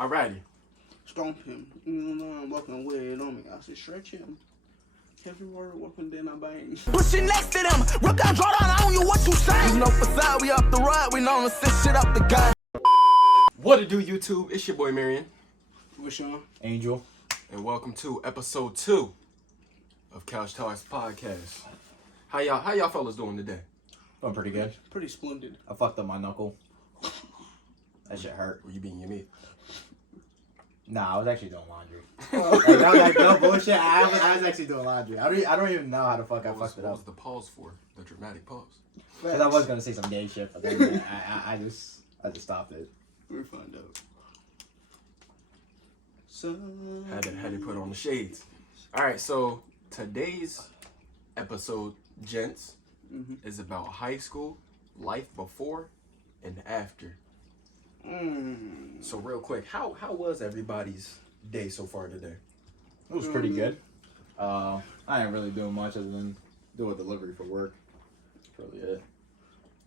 Alrighty. Stomp him. You know, I'm walking with it on me. I said, stretch him. Every word walking, then I bang. Pushing next to them. Rip that draw down, I don't know what you say. You know, facade, we up the ride. We know to sit shit up the gun. What it do, YouTube? It's your boy, Marion. Vashawn. Angel. And welcome to episode 2 of Couch Talks Podcast. How y'all fellas doing today? Doing pretty good. Pretty splendid. I fucked up my knuckle. That shit hurt. Were you being your meat? Nah, I was actually doing laundry. Like, no bullshit. I was actually doing laundry. I don't even know how the fuck I fucked it What up. was the pause for? The dramatic pause? Because I was gonna say some gay shit, but then I just stopped it. We'll find out. So Had to put on the shades. Alright, so today's episode, gents, is about high school, life before and after. So real quick, how was everybody's day so far today? It was pretty good. I ain't really doing much other than do a delivery for work. That's really it.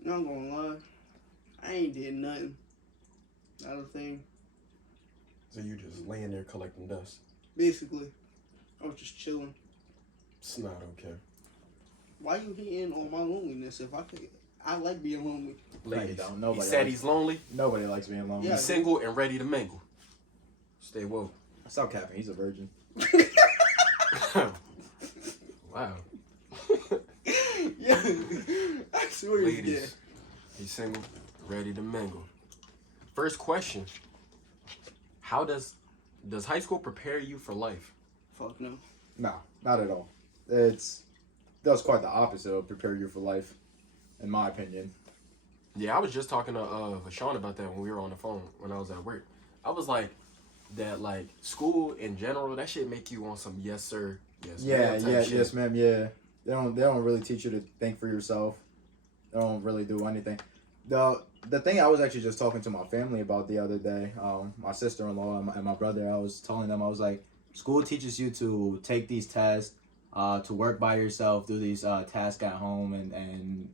not gonna lie, I ain't did nothing. Not a thing. So you just laying there collecting dust? Basically, I was just chilling. It's not okay. Why you hating on my loneliness? If I like being lonely. Ladies, don't. Nobody he said likes- he's lonely. Nobody likes being alone. Yeah. He's single and ready to mingle. Stay woke. Stop capping. He's a virgin. Wow. Yeah, I swear he's gay. Ladies, he's single, ready to mingle. First question: how does high school prepare you for life? Fuck no. No, not at all. It does quite the opposite of prepare you for life, in my opinion. Yeah, I was just talking to Vashawn about that when we were on the phone when I was at work. I was like, that like school in general, that shit make you want some yes sir, yes ma'am type shit. Yes ma'am, yeah. They don't really teach you to think for yourself. They don't really do anything. The thing I was actually just talking to my family about the other day, my sister-in-law and my brother, I was telling them, I was like, school teaches you to take these tests, to work by yourself, do these tasks at home, and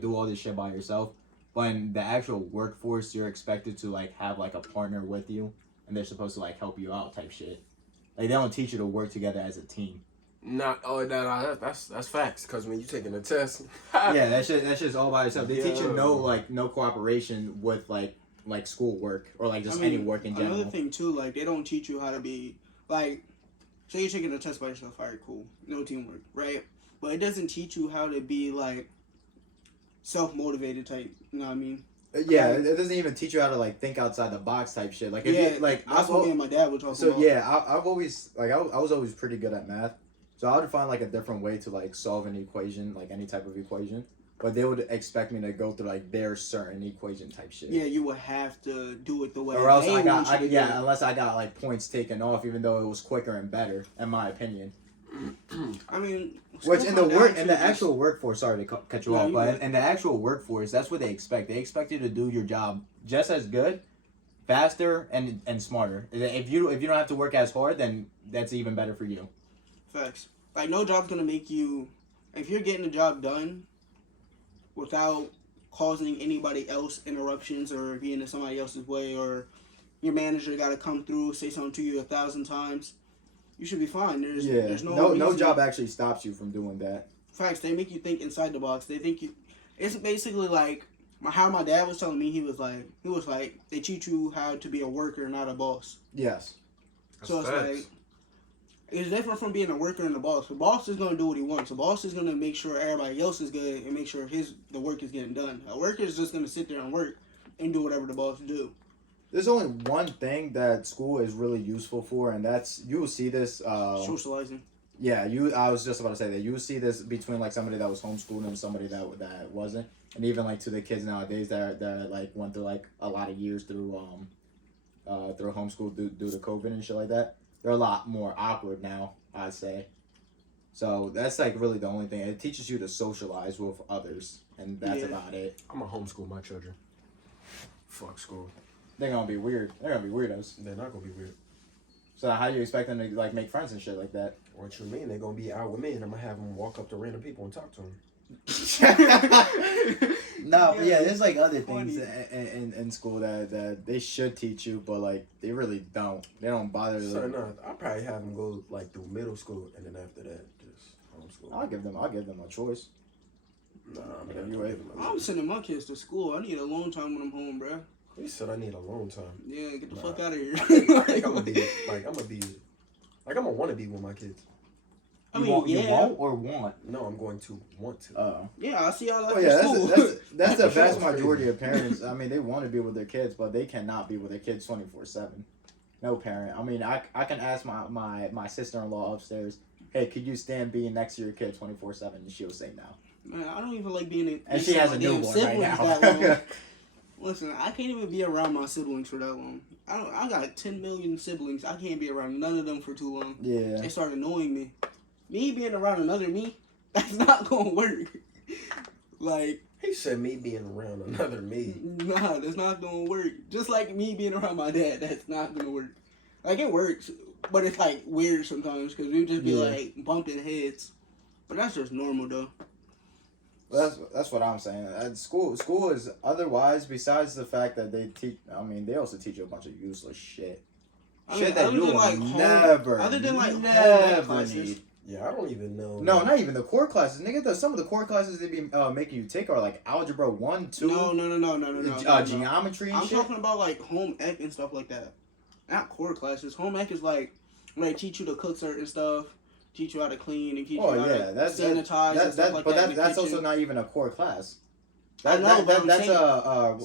do all this shit by yourself. But in the actual workforce, you're expected to like have like a partner with you, and they're supposed to like help you out type shit. Like they don't teach you to work together as a team. No, that's facts. Cause when you taking a test, Yeah, that's just all by itself. They teach you Yo. no cooperation with like school work or like just any work in general. Another thing too, like they don't teach you how to be like. Say you're taking a test by yourself. Alright, cool. No teamwork, right? But it doesn't teach you how to be like self-motivated type. You know what I mean? Yeah, it doesn't even teach you how to like think outside the box type shit. Like if you, like that's what me and my dad were talking so about. yeah, I've always like I was always pretty good at math, so I would find like a different way to like solve an equation, like any type of equation. But they would expect me to go through like their certain equation type shit. Yeah, you would have to do it the way. Or else they want you to do it. unless I got like points taken off, even though it was quicker and better, in my opinion. I mean, Which in the school work comes in down the to actual workforce, sorry to cut you No, off, you but good. in the actual workforce, that's what they expect. They expect you to do your job just as good, faster, and smarter. If you don't have to work as hard, then that's even better for you. facts. Like no job's gonna make you. If you're getting the job done without causing anybody else interruptions or being in somebody else's way, or your manager got to come through say something to you 1,000 times, you should be fine. There's no no reason- job actually stops you from doing that. Facts. They make you think inside the box. They think you. It's basically like how my dad was telling me. He was like they teach you how to be a worker, not a boss. Yes. So it's like it's different from being a worker and a boss. The boss is gonna do what he wants. The boss is gonna make sure everybody else is good and make sure the work is getting done. A worker is just gonna sit there and work and do whatever the boss do. There's only one thing that school is really useful for, and that's you will see this. Socializing. Yeah, I was just about to say that you will see this between like somebody that was homeschooled and somebody that wasn't, and even like to the kids nowadays that like went through like a lot of years through homeschool due to COVID and shit like that. They're a lot more awkward now, I'd say. So that's like really the only thing. It teaches you to socialize with others, and that's about it. I'm gonna homeschool my children. Fuck school. They're gonna be weird. They're gonna be weirdos. They're not gonna be weird. So how do you expect them to like make friends and shit like that? What you mean? They're gonna be out with me, and I'm gonna have them walk up to random people and talk to them. No, but yeah, there's like other Funny. things in school that they should teach you, but like they really don't. They don't bother. So no, I'll probably have them go like through middle school and then after that just homeschool. I'll give them a choice. Nah, I'm sending my kids to school. I need alone time when I'm home, bro. He said I need alone time. Yeah, get the fuck out of here. I think I'm gonna want to be with my kids. I mean, you yeah. won't or want? No, I'm going to want to. Yeah, I see y'all Oh after yeah, school. that's the vast That's majority crazy. of parents. I mean, they want to be with their kids, but they cannot be with their kids 24/7. No parent. I mean, I can ask my sister-in-law upstairs, hey, could you stand being next to your kid 24/7? And she'll say no. Man, I don't even like being in. And she has a damn newborn right siblings now. that long. Listen, I can't even be around my siblings for that long. I got 10 million siblings. I can't be around none of them for too long. Yeah. They start annoying me. Me being around another me, that's not gonna work. Like, He said me being around another me. nah, that's not gonna work. Just like me being around my dad, that's not gonna work. Like, it works, but it's like weird sometimes because we just be like bumping heads. But that's just normal though. Well, that's what I'm saying. School is otherwise. Besides the fact that they teach, I mean, they also teach you a bunch of useless shit. Shit that you will never, other than like never classes. need. Yeah, I don't even know. No, not even the core classes, nigga. Some of the core classes they be making you take are like algebra 1, 2, No. geometry and I'm shit. talking about like home ec and stuff like that. Not core classes. Home ec is like when they teach you to cook certain stuff, teach you how to clean, and teach you how to sanitize and stuff like that. That's also not even a core class. I know, but I'm saying-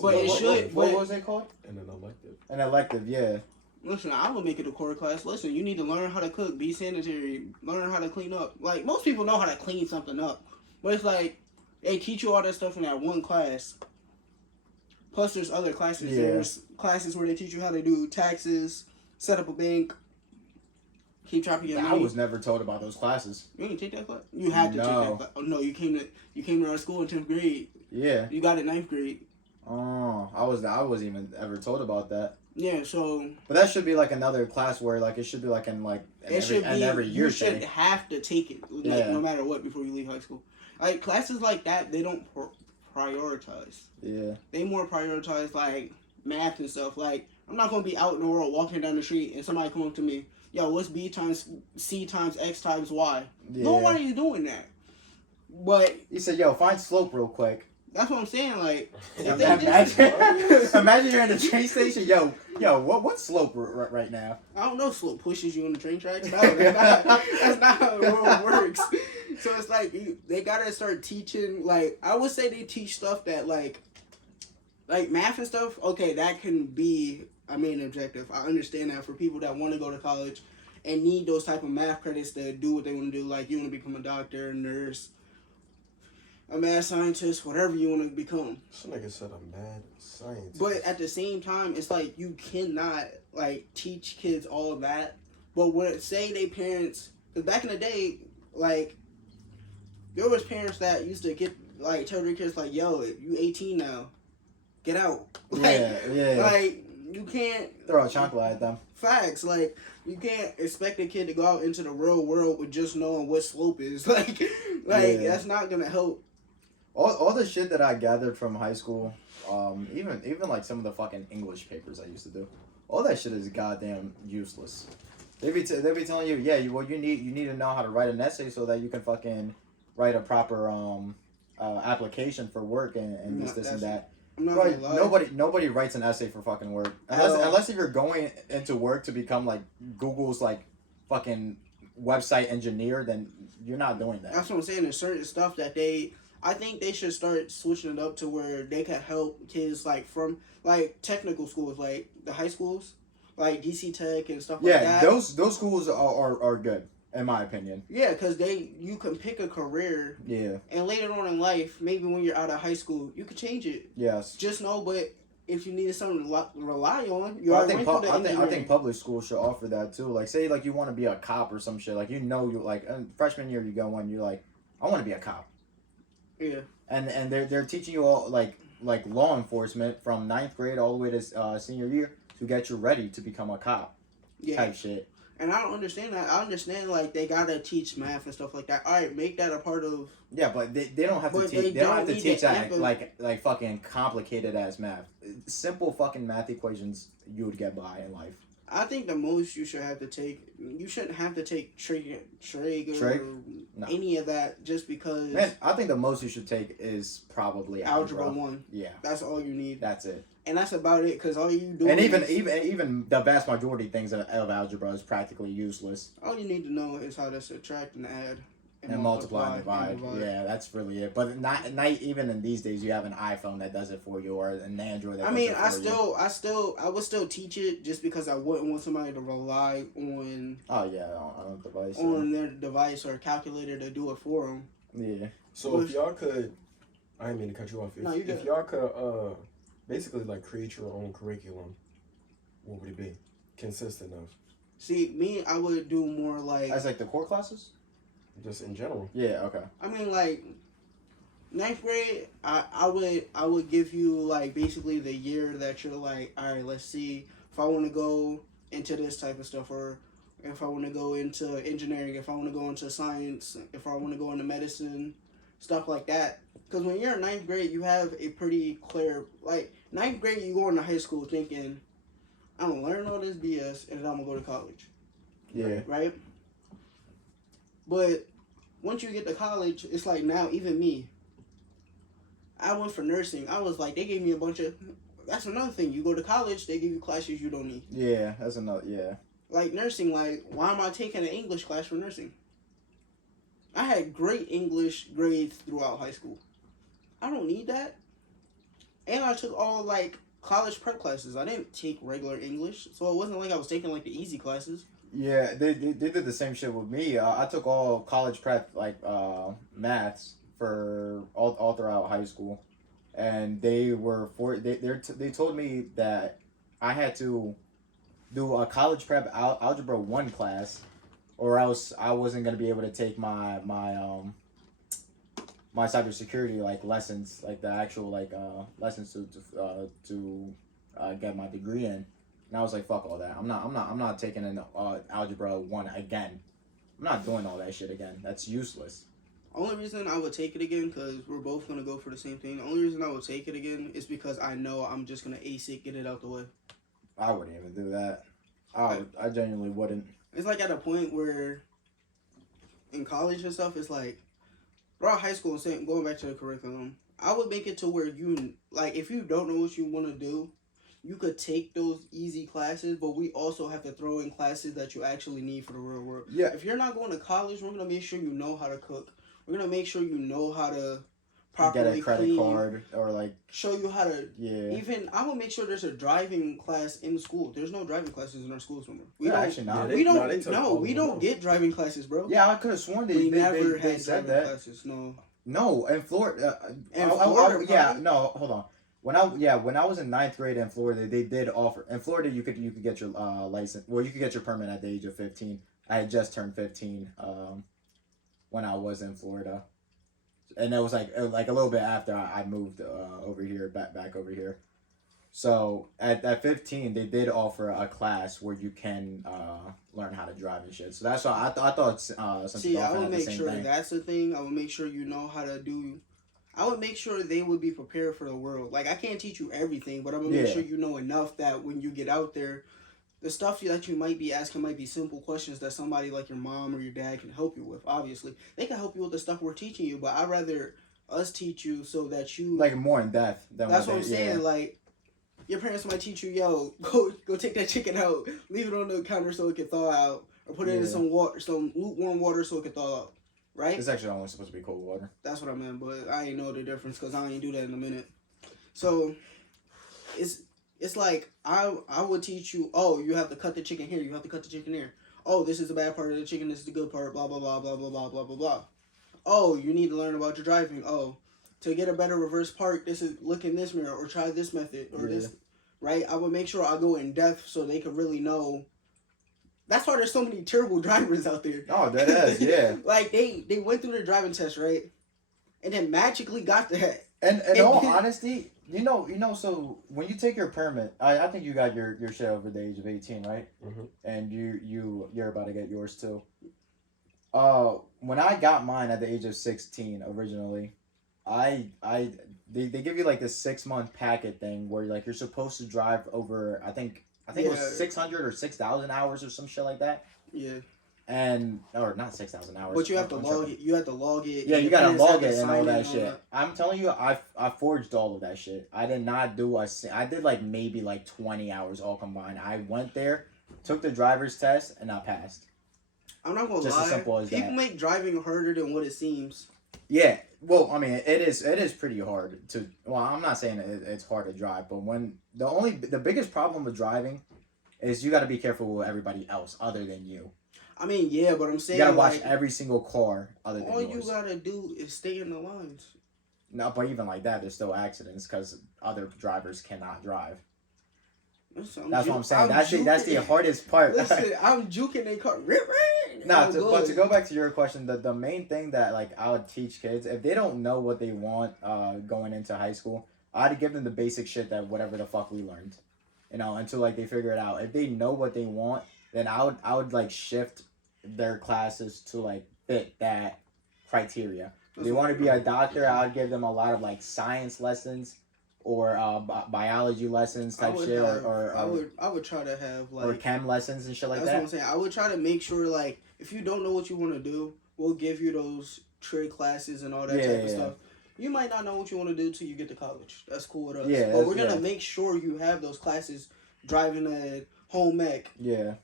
what it should- what but- was it called? And an elective. An elective, yeah. Listen, I would make it a core class. Listen, you need to learn how to cook, be sanitary, learn how to clean up. Like, most people know how to clean something up. But it's like, they teach you all that stuff in that one class. Plus, there's other classes. Yeah. There's classes where they teach you how to do taxes, set up a bank, keep track of your I money. was never told about those classes. You didn't take that class? You had to take that class. Oh, no, you came to our school in 10th grade. Yeah. You got it 9th grade. Oh, I wasn't even ever told about that. Yeah, so But that should be like another class where like it should be like in like every year you should thing. have to take it like no matter what before you leave high school. Like classes like that, they don't prioritize. Yeah. They more prioritize like math and stuff. Like I'm not gonna be out in the world walking down the street and somebody come up to me, yo, what's B times C times X times Y? Yeah. Nobody's doing that. But He said, "Yo, find slope real quick." that's what I'm saying. Like if Imagine, imagine you're in the train station. Yo, what slope right now? I don't know, slope pushes you on the train tracks. No, that's not how the world works. So it's like they gotta start teaching. Like I would say they teach stuff that like math and stuff. Okay, that can be a main objective. I understand that for people that want to go to college and need those type of math credits to do what they want to do. Like you want to become a doctor, a nurse, a mad scientist, whatever you want to become. Some nigga said I'm mad scientist. But at the same time, it's like you cannot like teach kids all of that. But when say they parents, because back in the day, like there was parents that used to get like tell their kids like, "Yo, you 18 now, get out." Like, Yeah. Like you can't Throw a chocolate at them. facts. Like you can't expect a kid to go out into the real world with just knowing what slope is. Like that's not gonna help. All the shit that I gathered from high school, even like some of the fucking English papers I used to do, all that shit is goddamn useless. They be telling you, yeah, you need to know how to write an essay so that you can fucking write a proper application for work and this and that. I'm not Right, gonna lie. nobody writes an essay for fucking work unless if you're going into work to become like Google's like fucking website engineer, then you're not doing that. That's what I'm saying. There's certain stuff that I think they should start switching it up to where they can help kids like from like technical schools, like the high schools, like DC Tech and stuff like that. Yeah, those schools are good in my opinion. Yeah, because you can pick a career. Yeah. And later on in life, maybe when you're out of high school, you could change it. Yes. Just know, but if you needed something to rely on, I think public schools should offer that too. Like, say like you want to be a cop or some shit. Like you like freshman year you go in, you're like, I want to be a cop. Yeah. And they're teaching you all like law enforcement from 9th grade all the way to senior year to get you ready to become a cop. Yeah. Type shit. And I don't understand that. I understand like they gotta teach math and stuff like that. All right, make that a part of. Yeah, but they don't have to But teach. they They don't have don't to need teach to that like fucking complicated ass math. Simple fucking math equations you would get by in life. I think the most you should have to take. You shouldn't have to take trig or No. any of that just because. Man, I think the most you should take is probably Algebra 1. Yeah, That's all you need. that's it. And that's about it, because all you do And is, even the vast majority of things of algebra is practically useless. all you need to know is how to subtract and add And multiply and divide. Yeah, that's really it. But not even in these days, you have an iPhone that does it for you, or an Android that I does mean, it for I would still teach it just because I wouldn't want somebody to rely on Oh yeah, on a device. on their device or calculator to do it for them. Yeah. So if y'all could, I didn't mean to cut you off. No, you good. If y'all could, basically like create your own curriculum, what would it be? Consistent of? See, me, I would do more like. As like the core classes. Just in general. Yeah. Okay. I mean, like, 9th grade, I would give you like basically the year that you're like, all right, let's see if I want to go into this type of stuff, or if I want to go into engineering, if I want to go into science, if I want to go into medicine, stuff like that. Because when you're in 9th grade, you have a pretty clear, like, 9th grade, you go into high school thinking, I'm going to learn all this BS and then I'm going to go to college. Yeah. Right? But once you get to college, it's like now, even me, I went for nursing. I was like, they gave me a bunch of, that's another thing. You go to college, they give you classes you don't need. Yeah, that's another. Yeah. Like nursing, like, why am I taking an English class for nursing? I had great English grades throughout high school. I don't need that. And I took all, like, college prep classes. I didn't take regular English, so it wasn't like I was taking, like, the easy classes. Yeah, they did the same shit with me. I took all college prep, like, maths for all throughout high school. And they told me that I had to do a college prep algebra 1 class, or else I wasn't going to be able to take my cybersecurity like lessons, like the actual like lessons to get my degree in. And I was like, fuck all that. I'm not taking an algebra 1 again. I'm not doing all that shit again. That's useless. Only reason I would take it again, because we're both going to go for the same thing. The only reason I would take it again is because I know I'm just going to ace it, get it out the way. I wouldn't even do that. I genuinely wouldn't. It's like at a point where in college and stuff, it's like, throughout high school, going back to the curriculum, I would make it to where you, like, if you don't know what you want to do, you could take those easy classes, but we also have to throw in classes that you actually need for the real world. Yeah. If you're not going to college, we're going to make sure you know how to cook. We're going to make sure you know how to properly get a credit clean, card, or like show you how to. Yeah. Even I will make sure there's a driving class in school. There's no driving classes in our schools anymore. We Yeah, don't. actually not. We don't. they took No, all we of them don't out. get driving classes, bro. Yeah, I could have sworn We never they had said driving that. classes. No. No, in Florida. In Florida, yeah, probably? no, hold on. When I was in 9th grade in Florida, they did offer. In Florida, you could get your license. Well, you could get your permit at the age of 15. I had just turned 15 when I was in Florida, and it was like a little bit after I moved over here, back over here. So at 15, they did offer a class where you can learn how to drive and shit. So that's why I thought something. See, I had would the make same sure thing. that's the thing. I would make sure you know how to do. I would make sure they would be prepared for the world. Like, I can't teach you everything, but I'm going to make Yeah. sure you know enough that when you get out there, the stuff that you might be asking might be simple questions that somebody like your mom or your dad can help you with, obviously. They can help you with the stuff we're teaching you, but I'd rather us teach you so that you... Like more in depth than That's what I'm they- saying. yeah. Like, your parents might teach you, yo, go take that chicken out, leave it on the counter so it can thaw out, or put it in Yeah. some lukewarm water so it can thaw out. Right? It's actually only supposed to be cold water. That's what I meant, but I ain't know the difference because I ain't do that in a minute. So, it's like, I would teach you, oh, you have to cut the chicken here, you have to cut the chicken here. Oh, this is the bad part of the chicken, this is the good part, blah, blah, blah, blah, blah, blah, blah, blah, blah. Oh, you need to learn about your driving. Oh, to get a better reverse park, this is, look in this mirror, or try this method, or Yeah. this, right? I would make sure I go in depth so they could really know. That's why there's so many terrible drivers out there. Oh, that is, yeah. Like, they went through the driving test, right? And then magically got that And in all honesty, you know, so when you take your permit, I think you got your shit over the age of 18, right? Mm-hmm. And you're about to get yours too. When I got mine at the age of 16 originally, they give you like this 6-month packet thing where like you're supposed to drive over I think it was 600 or 6,000 hours or some shit like that. Yeah. And or not 6,000 hours. But you have to log it. You have to log it. Yeah, you gotta log it and all that and shit. I'm telling you, I forged all of that shit. I did not do I did like maybe like 20 hours all combined. I went there, took the driver's test, and I passed. I'm not gonna Just lie. as simple as People that. make driving harder than what it seems. Yeah, well, I mean, it is pretty hard to. Well, I'm not saying it's hard to drive, but when the biggest problem with driving is you got to be careful with everybody else other than you. I mean, yeah, but I'm saying You gotta watch every single car other than all yours. you gotta do is stay in the lines. No, but even like that, there's still accidents because other drivers cannot drive. Listen, That's what I'm saying. That's the hardest part. Listen, I'm juking their car. But to go back to your question, the main thing that like I would teach kids, if they don't know what they want going into high school, I'd give them the basic shit that whatever the fuck we learned, until like they figure it out. If they know what they want, then I would like shift their classes to like fit that criteria. If they want to be a doctor, I would give them a lot of like science lessons or biology lessons type shit, or I would try to have like or chem lessons and shit like that's that. what I'm saying. I would try to make sure like if you don't know what you want to do, we'll give you those trade classes and all that type of stuff. You might not know what you want to do till you get to college. That's cool with us. Yeah, but we're gonna make sure you have those classes driving a home ec. Yeah.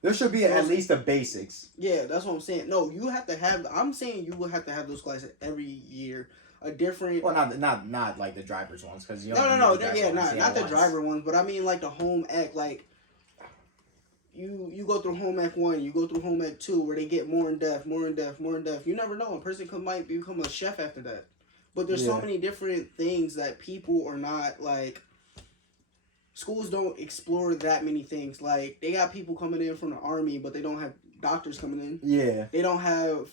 There should be at least the basics. Yeah, that's what I'm saying. No, you have to have. I'm saying you will have to have those classes every year. A different. Well, not like the driver's ones, because No. Yeah, not the driver ones, but I mean like the home ec. Like you go through home ec 1, you go through home ec 2, where they get more in depth. You never know. A person might become a chef after that. But there's so many different things that people are not like. Schools don't explore that many things. Like, they got people coming in from the army, but they don't have doctors coming in. Yeah. They don't have,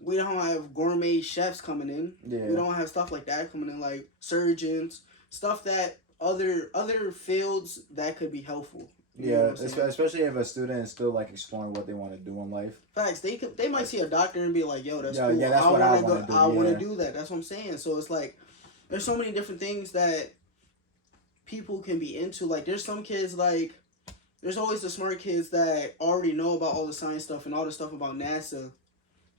we don't have gourmet chefs coming in. Yeah. We don't have stuff like that coming in, like surgeons, stuff that other fields that could be helpful. Yeah, especially if a student is still like exploring what they want to do in life. Facts. They might see a doctor and be like, "Yo, that's cool. Yeah, that's what I want to do. I want to do that." That's what I'm saying. So it's like, there's so many different things that people can be into. Like, there's some kids like, there's always the smart kids that already know about all the science stuff and all the stuff about NASA,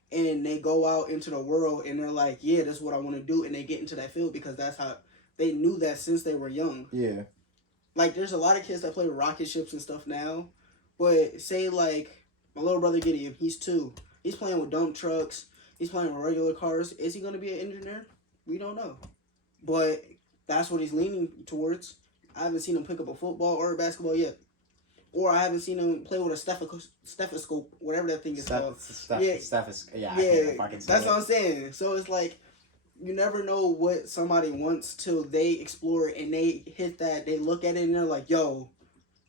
and they go out into the world and they're like, "Yeah, that's what I want to do," and they get into that field because that's how they knew that since they were young. Yeah. Like, there's a lot of kids that play with rocket ships and stuff now. But say, like, my little brother Gideon, he's 2. He's playing with dump trucks. He's playing with regular cars. Is he going to be an engineer? We don't know. But that's what he's leaning towards. I haven't seen him pick up a football or a basketball yet. Or I haven't seen him play with a stethoscope, whatever that thing is called. That's what I'm saying. So it's like, you never know what somebody wants till they explore it and they hit that. They look at it and they're like, "Yo,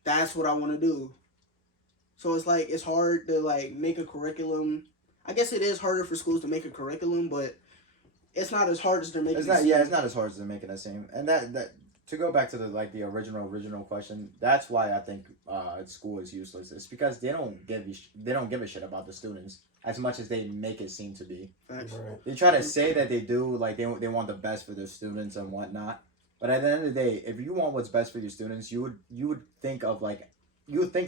that's what I want to do." So it's like, it's hard to like make a curriculum. I guess it is harder for schools to make a curriculum, but it's not as hard as they're making it seem. Yeah, it's not as hard as they're making it seem. And that to go back to the original question, that's why I think school is useless. It's because they don't give a shit about the students as much as they make it seem to be. Right. They try to say that they do, like they want the best for their students and whatnot. But at the end of the day, if you want what's best for your students, you would think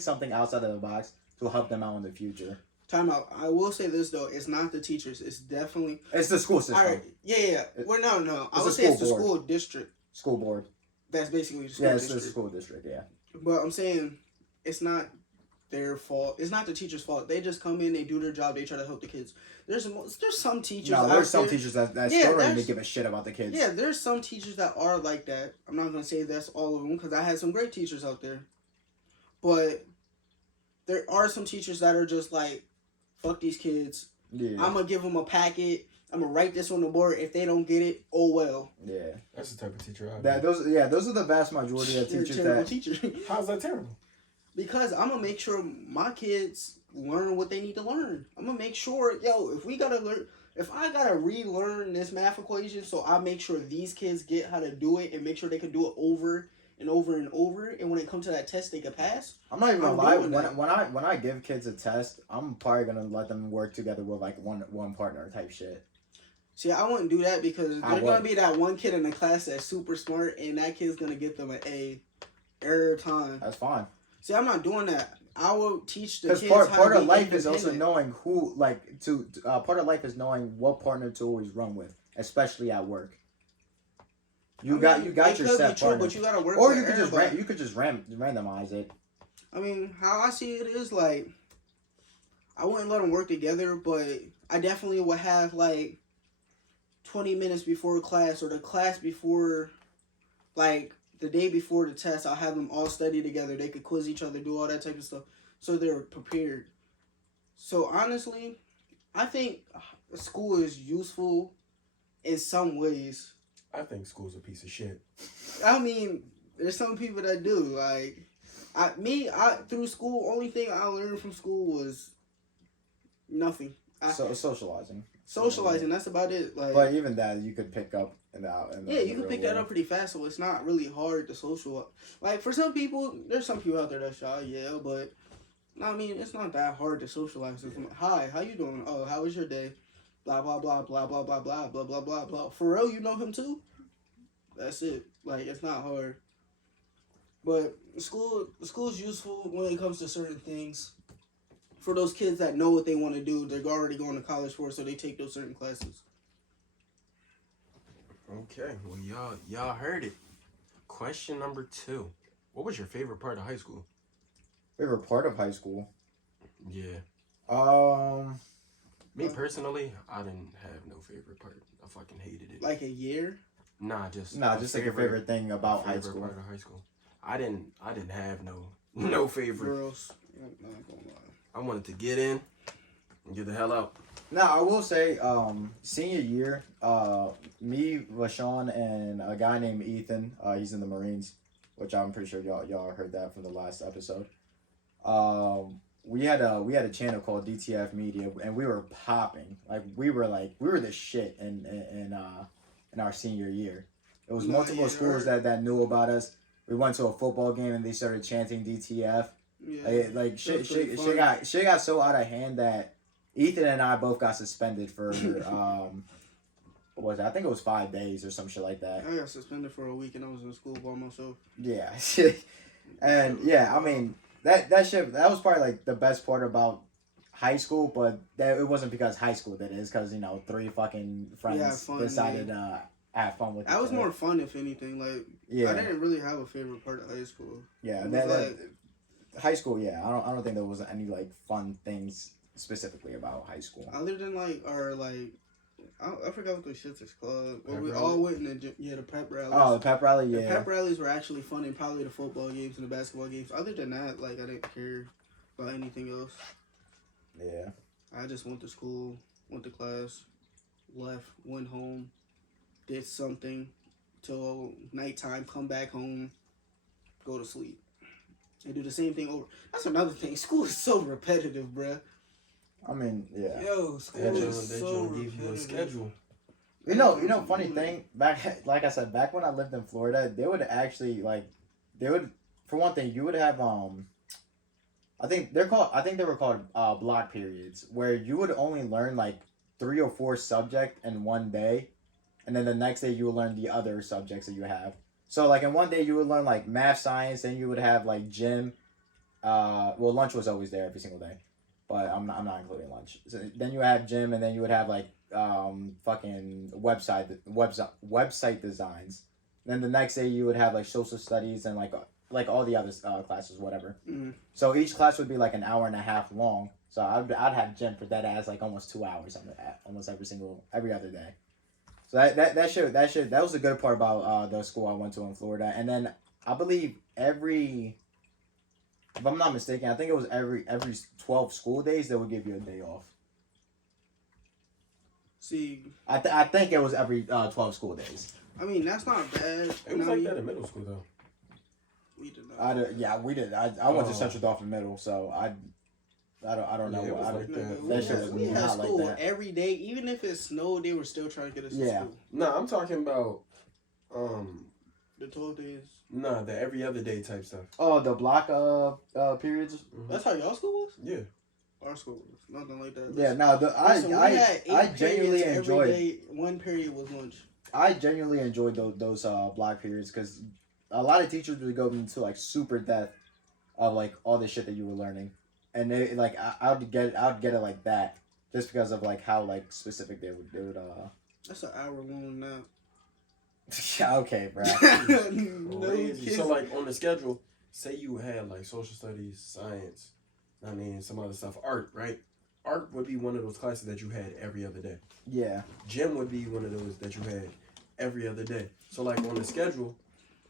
something outside of the box to help them out in the future. Time out. I will say this though, it's not the teachers. It's definitely the school system. All right. Yeah. Well, no. I would say it's the school district. School board. That's basically the school district. Yeah, it's the school district. Yeah. But I'm saying it's not their fault. It's not the teacher's fault. They just come in, they do their job, they try to help the kids. There's some teachers. No, there's some teachers that still don't even give a shit about the kids. Yeah, there's some teachers that are like that. I'm not gonna say that's all of them because I had some great teachers out there, but there are some teachers that are just like, fuck these kids. Yeah. I'm gonna give them a packet. I'm gonna write this on the board. If they don't get it, oh well. Yeah. That's the type of teacher I those are the vast majority of teachers that. Teacher. How's that terrible? Because I'm gonna make sure my kids learn what they need to learn. I'm gonna make sure, if if I gotta relearn this math equation, so I make sure these kids get how to do it and make sure they can do it over and over and over, and when it comes to that test, they can pass. I'm not even gonna lie. When I give kids a test, I'm probably gonna let them work together with like one partner type shit. See, I wouldn't do that because there's gonna be that one kid in the class that's super smart, and that kid's gonna get them an A every time. That's fine. See, I'm not doing that. I will teach the kids because part how to of be life is also independent. knowing who part of life is knowing what partner to always run with, especially at work. You got your set partner, but you gotta work. Or with you could everybody. just randomize it. I mean, how I see it is like, I wouldn't let them work together, but I definitely would have like 20 minutes before class or the class before, like the day before the test. I'll have them all study together. They could quiz each other, do all that type of stuff, so they're prepared. So honestly, I think school is useful in some ways. I think school's a piece of shit. I mean, there's some people that do. Like, I through school, only thing I learned from school was nothing. Socializing. Socializing, that's about it. Like, but even that, you could pick up you can pick that up pretty fast, so it's not really hard to socialize. Like, for some people, there's some people out there that shy, yeah, but I mean, it's not that hard to socialize. It's like, hi, how you doing? Oh, how was your day? Blah, blah, blah, blah, blah, blah, blah, blah, blah, blah, blah. For real, you know him too? That's it. Like, it's not hard. But school's useful when it comes to certain things. For those kids that know what they want to do, they're already going to college for it, so they take those certain classes. Okay, well y'all heard it. Question number 2: what was your favorite part of high school? Favorite part of high school? Yeah. Me personally, I didn't have no favorite part. I fucking hated it. Like a year? Nah, just like your favorite thing about high school. Part of high school. I didn't have no favorite. Girls. I'm not gonna lie. I wanted to get in and get the hell out. Now I will say, senior year, me, Vashawn, and a guy named Ethan. He's in the Marines, which I'm pretty sure y'all heard that from the last episode. We had a channel called DTF Media, and we were popping. We were the shit in our senior year. It was multiple schools that knew about us. We went to a football game and they started chanting DTF. Yeah, Shit got so out of hand that Ethan and I both got suspended for what was it? I think it was 5 days or some shit like that. I got suspended for a week and I was in school by myself. Yeah. And yeah, I mean that was probably like the best part about high school, but it wasn't because high school did it. It's because 3 fucking friends decided to have fun with it. That was more fun, if anything. Like, I didn't really have a favorite part of high school. Yeah, high school. Yeah, I don't think there was any like fun things specifically about high school. Other than I forgot what the shits is called. Where we all went in the pep rallies. Oh, the pep rally, yeah. The pep rallies were actually fun, and probably the football games and the basketball games. Other than that, I didn't care about anything else. Yeah. I just went to school, went to class, left, went home, did something till nighttime, come back home, go to sleep. And do the same thing over. That's another thing. School is so repetitive, bruh. I mean, yeah. Yo, school is so give you a schedule. You know, funny thing, like I said, back when I lived in Florida, they would actually for one thing, you would have I think they were called block periods, where you would only learn like 3 or 4 subjects in one day, and then the next day you would learn the other subjects that you have. So like in one day you would learn like math, science, then you would have like gym. Lunch was always there every single day, but I'm not including lunch. So then you have gym, and then you would have like fucking website designs. Then the next day you would have like social studies and like all the other classes, whatever. Mm-hmm. So each class would be like an hour and a half long. So I'd have gym for that as like almost 2 hours almost every other day. So that was the good part about the school I went to in Florida. And then I believe if I'm not mistaken, I think it was every 12 school days they would give you a day off. See, I think it was every 12 school days. I mean, that's not bad. It was like that in middle school though. We did not. We did. I went to Central Dauphin Middle, so I don't know. Yeah, it was I don't, like that. We That shit was we had not like school that. every day, even if it snowed. They were still trying to get us to Yeah. school. No, I'm talking about The 12 days. no, the every other day type stuff. Oh, the block periods. Mhm. That's how y'all school was? Yeah. Our school was nothing like that. Yeah, no, Listen, we had 8 I genuinely periods enjoyed. every day. One period was lunch. I genuinely enjoyed those block periods because a lot of teachers would go into like super depth of like all the shit that you were learning, and they like I would get it like that just because of like how like specific they would That's an hour long now. Yeah, okay, bro. No Crazy. kids. So like on the schedule, say you had like social studies, science, I mean some other stuff, art, right? Art would be one of those classes that you had every other day. Yeah. Gym would be one of those that you had every other day. So like on the schedule,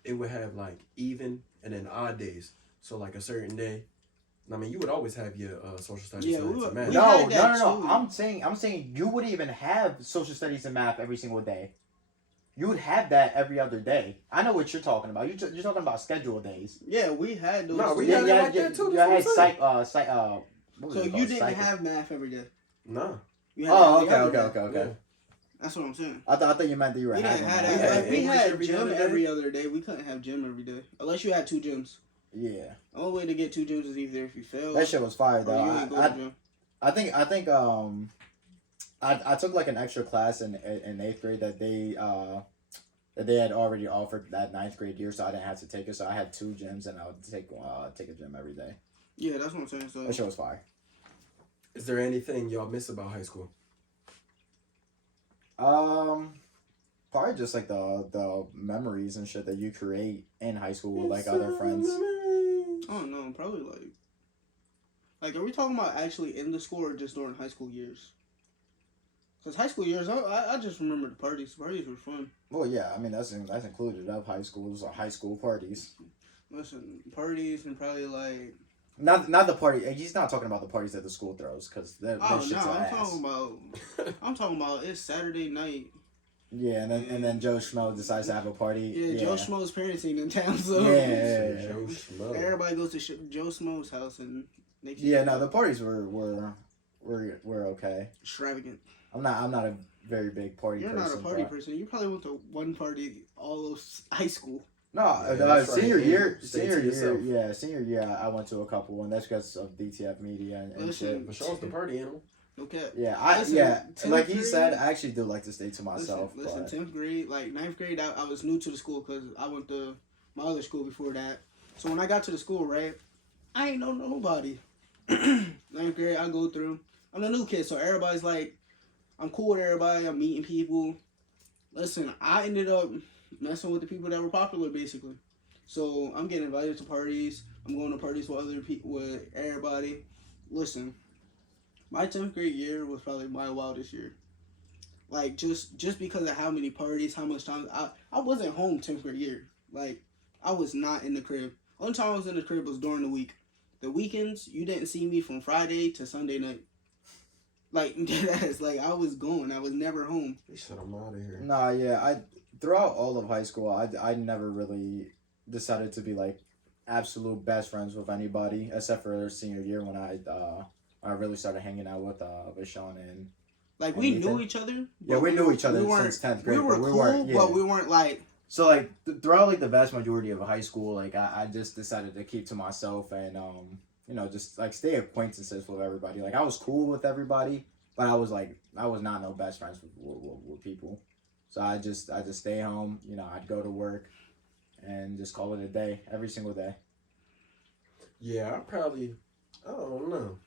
it would have like even and then odd days. So like a certain day, I mean you would always have your social studies, Yeah, science, and math. we No, had that no. too. I'm saying you wouldn't even have social studies and math every single day. You would have that every other day. I know what you're talking about. You're talking about schedule days. Yeah, we had those. No, we Yeah, had it like that too. You That's had what I'm psych. What was so it you called? didn't Psych- have math every day. No. You had Oh, every okay, other okay, day. okay. That's what I'm saying. I thought you meant that you were We didn't having have that. that. Yeah, Like, we English had every gym other day? every other day. We couldn't have gym every day unless you had 2 gyms. Yeah, The only way to get 2 gyms is either if you fail that shit was fire or though. you ain't go to gym. I think I took like an extra class in 8th grade that they had already offered that 9th grade year, so I didn't have to take it. So I had 2 gyms, and I would take a gym every day. Yeah, that's what I'm saying. So That shit was fire. Is there anything y'all miss about high school? Probably just like the memories and shit that you create in high school with like other friends. I don't know, probably like are we talking about actually in the school or just during high school years? Because high school years, I just remember the parties. Parties were fun. Well, yeah, I mean that's included of high schools or high school parties. Listen, parties and probably like. Not the party. He's not talking about the parties that the school throws because that Oh shit's no, ass. I'm talking about it's Saturday night. Yeah, and then Joe Schmo decides to have a party. Yeah, Joe Schmo's parents ain't in town, so Yeah. Joe Schmo. everybody goes to Joe Schmo's house and they Yeah, no, the parties were okay. extravagant. I'm not a very big party You're person. not a party but- person. You probably went to one party all of high school. No, Yeah, that's right. senior year, Stay to yourself. senior year, I went to a couple, and that's because of DTF media and Listen, shit. Vashawn's the party animal. Okay. Yeah, Listen, yeah, 10th like he grade- said, I actually do like to stay to myself. Listen, but 10th grade, like 9th grade, I was new to the school because I went to my other school before that. So when I got to the school, right, I ain't know nobody. 9th grade, I go through. I'm a new kid, so everybody's like, I'm cool with everybody. I'm meeting people. Listen, I ended up messing with the people that were popular, basically. So I'm getting invited to parties. I'm going to parties with other people, with everybody. Listen, my 10th grade year was probably my wildest year. Like, just because of how many parties, how much time. I wasn't home 10th grade year. Like, I was not in the crib. Only time I was in the crib was during the week. The weekends, you didn't see me from Friday to Sunday night. Like, that's like, I was gone. I was never home. They said I'm out of here. nah, yeah, throughout all of high school, I never really decided to be like absolute best friends with anybody except for senior year when I really started hanging out with Vashawn and. Like, we Ethan. knew each other. Yeah, but we knew each other weren't- since 10th grade. We were but cool, weren't, yeah. but we weren't like. So like throughout like the vast majority of high school, like I just decided to keep to myself and just like stay acquaintances with everybody. Like I was cool with everybody, but I was not no best friends with people. So I just stay home. I'd go to work, and just call it a day every single day. Yeah, I don't know.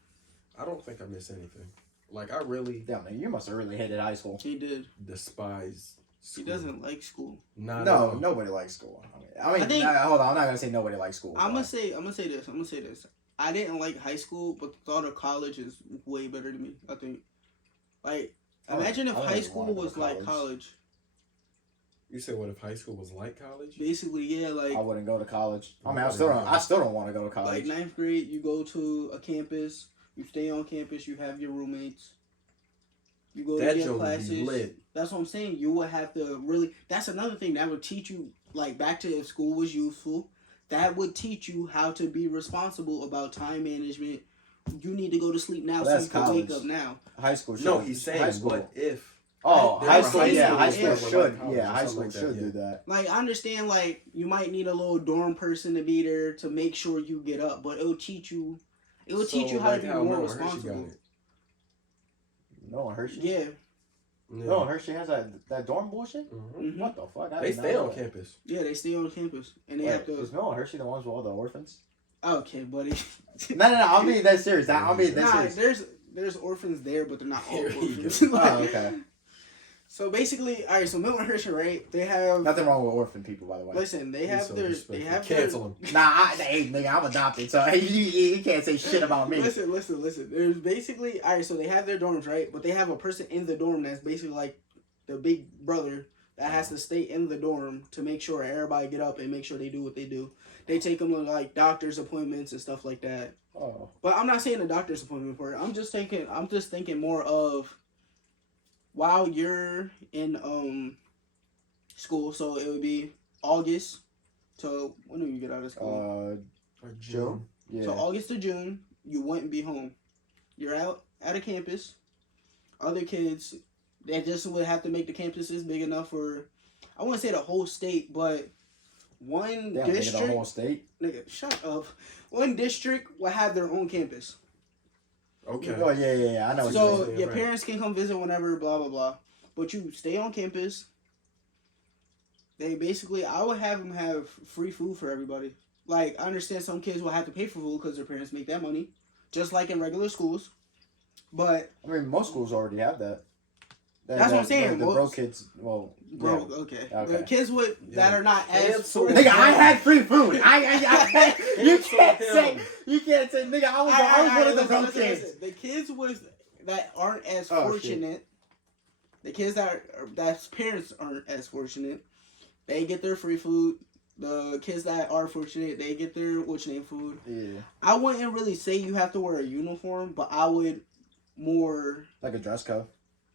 I don't think I miss anything. Like I really Damn, man, you must have really hated high school. He did. despise He school. doesn't like school. Not at No, all. nobody likes school. I think- hold on. I'm not gonna say nobody likes school. I'm gonna but- say this. I didn't like high school, but the thought of college is way better to me. I think. Like, imagine if I don't high even school wanna go to was like college. college. You said what if high school was like college? Basically, yeah, like I wouldn't go to college. I mean, I I still wouldn't. don't want to go to like college. 9th grade, you go to a campus, you stay on campus, you have your roommates. You go That to your joint would be classes. lit. That's what I'm saying. You would have to really. That's another thing that would teach you. Like, back to if school was useful, that would teach you how to be responsible about time management, you need to go to sleep now, so That's you can college. wake up now. High school. No, should- he's saying, high school. what if? Oh, There high are school. high Yeah, school high kids school that were should. like college Yeah, or high something school like that, should yeah. do that. Like, I understand, like, you might need a little dorm person to be there to make sure you get up, but it'll teach you. It will teach you how to be more Mel Hershey got responsible. it. No one Hershey. Yeah. Yeah. No one Hershey has that dorm bullshit. Mhm. What the fuck? I They did not stay know on that. campus. Yeah, they stay on campus. And they Wait, have to. is Mel Hershey the ones with all the orphans? Okay, buddy. No. I'm being that serious. I'm being that Nah, serious. there's orphans there, but they're not all Here you orphans. go. Like, Oh, okay. So basically, all right. So Milton Hershey, right? They have. Nothing wrong with orphan people, by the way. Listen, they He's have so their. They disrespectful. have Cancel him. Nah, hey, nigga, I'm adopted, so you can't say shit about me. Listen. There's basically all right. So they have their dorms, right? But they have a person in the dorm that's basically like the big brother that has to stay in the dorm to make sure everybody get up and make sure they do what they do. They take them to like doctor's appointments and stuff like that. Oh. But I'm not saying a doctor's appointment for it. I'm just thinking more of while you're in school. So it would be August to when do you get out of school? Or June. Yeah. So August to June, you wouldn't be home. You're out at a campus. Other kids, they just would have to make the campuses big enough for, I wouldn't say the whole state, but one Damn, nigga, district. the whole state. Nigga, shut up. One district will have their own campus. Okay. Oh yeah. I know what you're So saying. your right. parents can come visit whenever, blah blah blah. But you stay on campus. They basically, I would have them have free food for everybody. Like, I understand some kids will have to pay for food because their parents make that money, just like in regular schools. But I mean, most schools already have that. That's what I'm saying. The Most- broke kids, well, bro, yeah. okay. Okay. The kids with that Yeah. are not as Cancel. fortunate- Nigga, I had free food. I you Cancel can't him. say, nigga, I was Alright, one of the listen, broke listen, kids. listen. The kids with that aren't as Oh, fortunate, the kids that's parents aren't as fortunate, they get their free food. The kids that are fortunate, they get their food. Yeah, I wouldn't really say you have to wear a uniform, but I would more. like a dress code.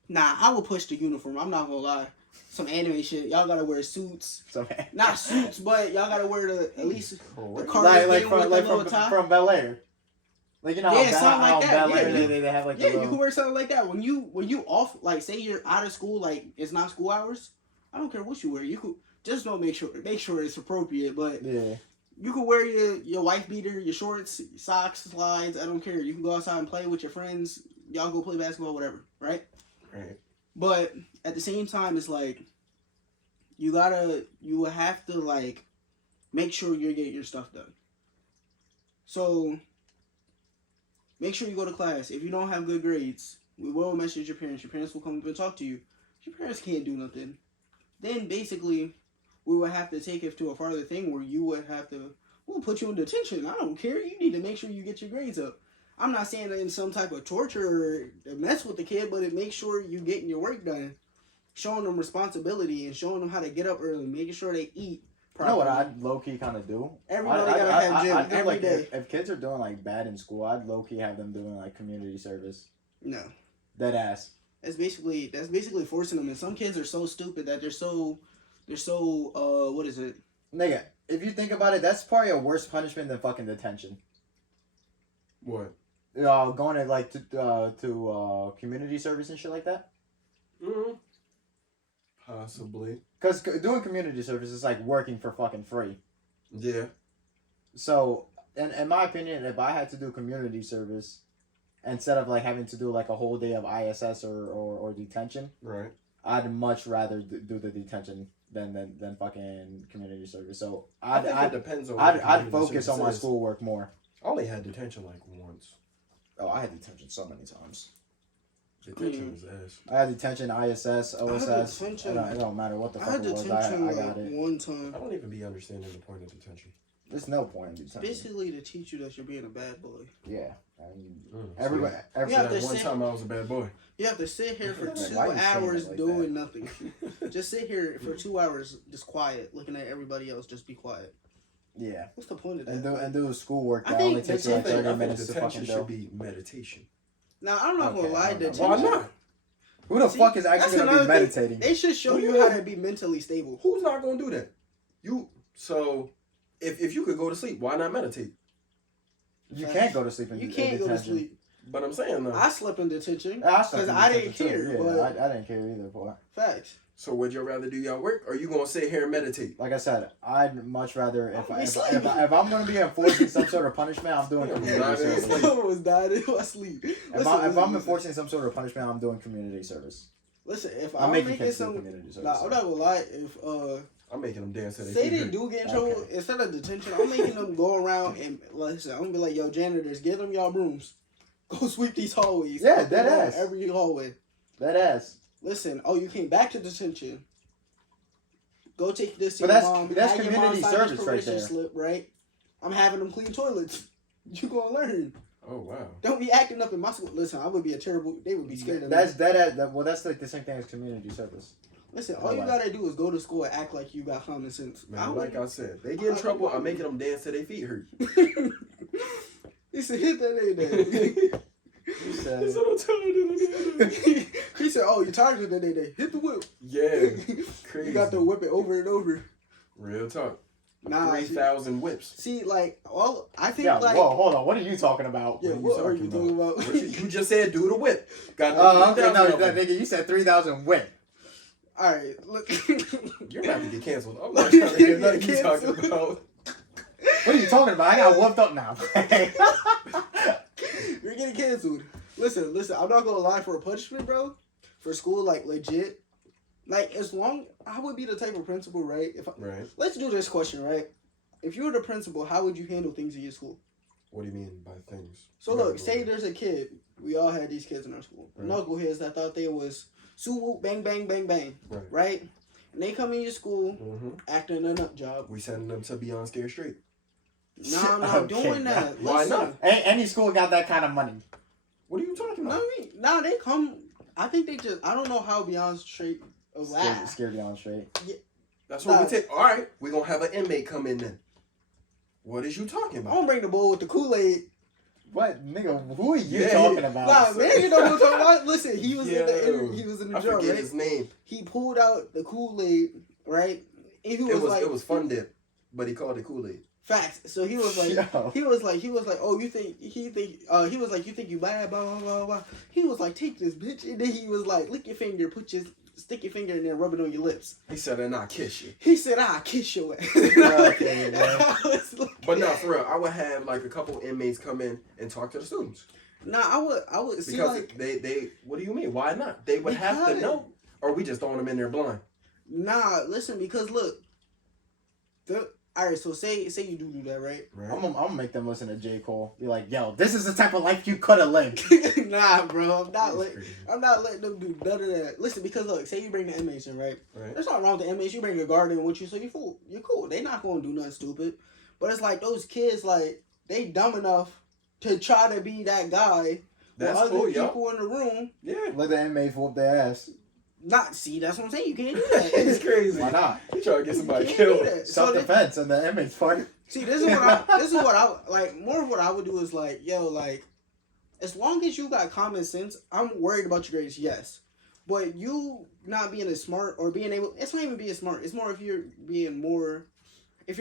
Nah, I would push the uniform. I'm not gonna lie. Some anime shit. Y'all gotta wear suits. So, Not suits, but y'all gotta wear at least the Correct. cardigan like with from the little tie. from Bel Air. Like you know, Yeah, how something like that, Bel Air yeah. they have like Yeah, the you can wear something like that when you off. Like, say you're out of school, like it's not school hours. I don't care what you wear. You could just don't make sure it's appropriate. But yeah. you can wear your wife beater, your shorts, socks, slides. I don't care. You can go outside and play with your friends. Y'all go play basketball, whatever. Right. Right. But at the same time, it's like you will have to like make sure you're getting your stuff done. So make sure you go to class. If you don't have good grades, we will message your parents. Your parents will come up and talk to you. If your parents can't do nothing, then basically we would have to take it to a farther thing where you would have to, we'll put you in detention. I don't care. You need to make sure you get your grades up. I'm not saying that in some type of torture or mess with the kid, but it makes sure you getting your work done. Showing them responsibility and showing them how to get up early, making sure they eat You properly. know what I'd low key kind of do? Everybody gotta have gym I'd do, every like, day. If kids are doing like bad in school, I'd low key have them doing like community service. No. Dead ass. That's basically forcing them. And some kids are so stupid that they're so what is it? Nigga, if you think about it, that's probably a worse punishment than fucking detention. What? Going to like to community service and shit like that. Mm-hmm. Possibly. Because doing community service is like working for fucking free. Yeah. So, in my opinion, if I had to do community service, instead of like having to do like a whole day of ISS or detention, Right. I'd much rather do the detention than fucking community service. So I think it depends on. I'd focus on my schoolwork more. I only had detention like once. Oh, I had detention so many times. Detention was ass. I had detention, ISS, OSS. detention. It don't matter what the I fuck had it was. detention I got it. one time. I don't even be understanding the point of detention. There's no point in detention. Basically to teach you that you're being a bad boy. Yeah. I mean, Mm, everybody. Yeah, That they one say- time I was a bad boy. You have to sit here for Like, 2 why are you saying hours it like doing nothing. Just sit here for 2 hours, just quiet, looking at everybody else. Just be quiet. Yeah. What's the point of And that? do schoolwork I that think only takes you like detention- 30 I think minutes to detention fucking should do. be meditation. Now I'm not Okay, gonna lie, I don't know. detention. Why not? Who the See, fuck is that's actually gonna be another thing. meditating? They should show you how to be mentally stable. Who's not gonna do that? You. So, if you could go to sleep, why not meditate? You can't go to sleep in You can't go to detention. sleep. But I'm saying though. I slept in detention I slept because in I didn't detention, care. too. But Yeah, I didn't care either, boy. facts. So would you rather do y'all work, or you gonna sit here and meditate? Like I said, I'd much rather if sleeping. I'm gonna be enforcing some sort of punishment, I'm doing Yeah, community not even service. sleep. Someone was dying in my sleep. If I'm enforcing some sort of punishment, I'm doing community service. Listen, if I'm I'm making making kids do some, community service. nah, I'm not gonna lie. If I'm making them dance to their say feet they hurt. do get in trouble, Okay. instead of detention, I'm making them go around and listen. I'm gonna be like, yo, janitors, give them y'all brooms. Go sweep these hallways. Yeah, Up and dead down ass. every hallway. That ass. Listen, oh, you came back to detention. Go take this to But your that's- mom. that's have your community mom sign this service right permission there. Slip, right? I'm having them clean toilets. You gonna learn. Oh wow. Don't be acting up in my school. Listen, I would be a terrible. They would be scared of me. That's like the same thing as community service. Listen, all you gotta do is go to school and act like you got common sense. Man, like I said, they get in trouble. I'm making them dance till their feet hurt. He said, hit that day. He said, He said, oh, you tired of that day. Hit the whip. Yeah, crazy. You got to whip it over and over. Real talk. Nah, 3,000 whips. see, like, all I think, yeah, like, whoa, hold on. What are you talking about? yeah, what are you talking about? What you just said do the whip. Got Okay, 3,000 no, of them. nigga, you said 3,000 whip. All right, look. You're about to get canceled. I'm not trying to hear nothing you talking Canceled. about. What are you talking about? I got whooped up now. You're getting canceled. Listen, I'm not gonna lie, for a punishment, bro, for school, like, legit, like, as long, I would be the type of principal, right? Right. Let's do this question, right? If you were the principal, how would you handle things in your school? What do you mean by things? So look, say there's a kid. We all had these kids in our school. Right. Knuckleheads that thought they was swoop, bang, bang, bang, bang. Right. Right? And they come in your school Mm-hmm. acting a nut job. We sending them to Beyond Scared Straight. Nah, I'm not Okay, doing that. why Listen, not? Any school got that kind of money. What are you talking No, about? I mean, nah, they come. I think they just. I don't know how Beyond Straight. Scared you on straight. That's what Nah. we take. All right, we're going to have an inmate come in then. What is you talking I'm about? gonna bring the bowl with the Kool-Aid. What, nigga? Who are you Yeah, talking about? Nah, man, you know what I'm talking about. Listen, he was in Yo, the he was in the I jar, forget right? his name. He pulled out the Kool-Aid, right? And he was, like, It was Fun Dip, but he called it Kool-Aid. facts. So he was like, Yo. he was like, oh, you think he was like, you think you bad, blah blah blah blah. He was like, take this bitch, and then he was like, lick your finger, stick your finger in there, rub it on your lips. He said, and I'll kiss you. He said, I'll kiss your ass. Okay, man. I was like, But no, for real, I would have like a couple inmates come in and talk to the students. nah, I would see Because like, they what do you mean? Why not? They would have to Because- know. Or we just throwing them in there blind. nah, listen, because look, all right, so say you do that, right? Right? I'm gonna make them listen to J. Cole. Be like, yo, this is the type of life you could have lived. Nah, bro, I'm not That's crazy. letting them do none of that. Listen, because look, say you bring the inmates in, right? Right. There's nothing wrong with the inmates. You bring your guardian with you, so you're cool. They not gonna do nothing stupid. But it's like those kids, like, they dumb enough to try to be that guy. That's while cool, other yo. people in the room. Yeah. Let the inmates whoop their ass. Not see, that's what I'm saying. You can't do that. It's crazy. Why not? You trying to get somebody You can't do killed. that. So Self-defense and the inmates part. see, this is what I like. More of what I would do is like, yo, like, as long as you got common sense, I'm worried about your grades, yes. But you not being as smart or being able, it's not even being smart. It's more if you're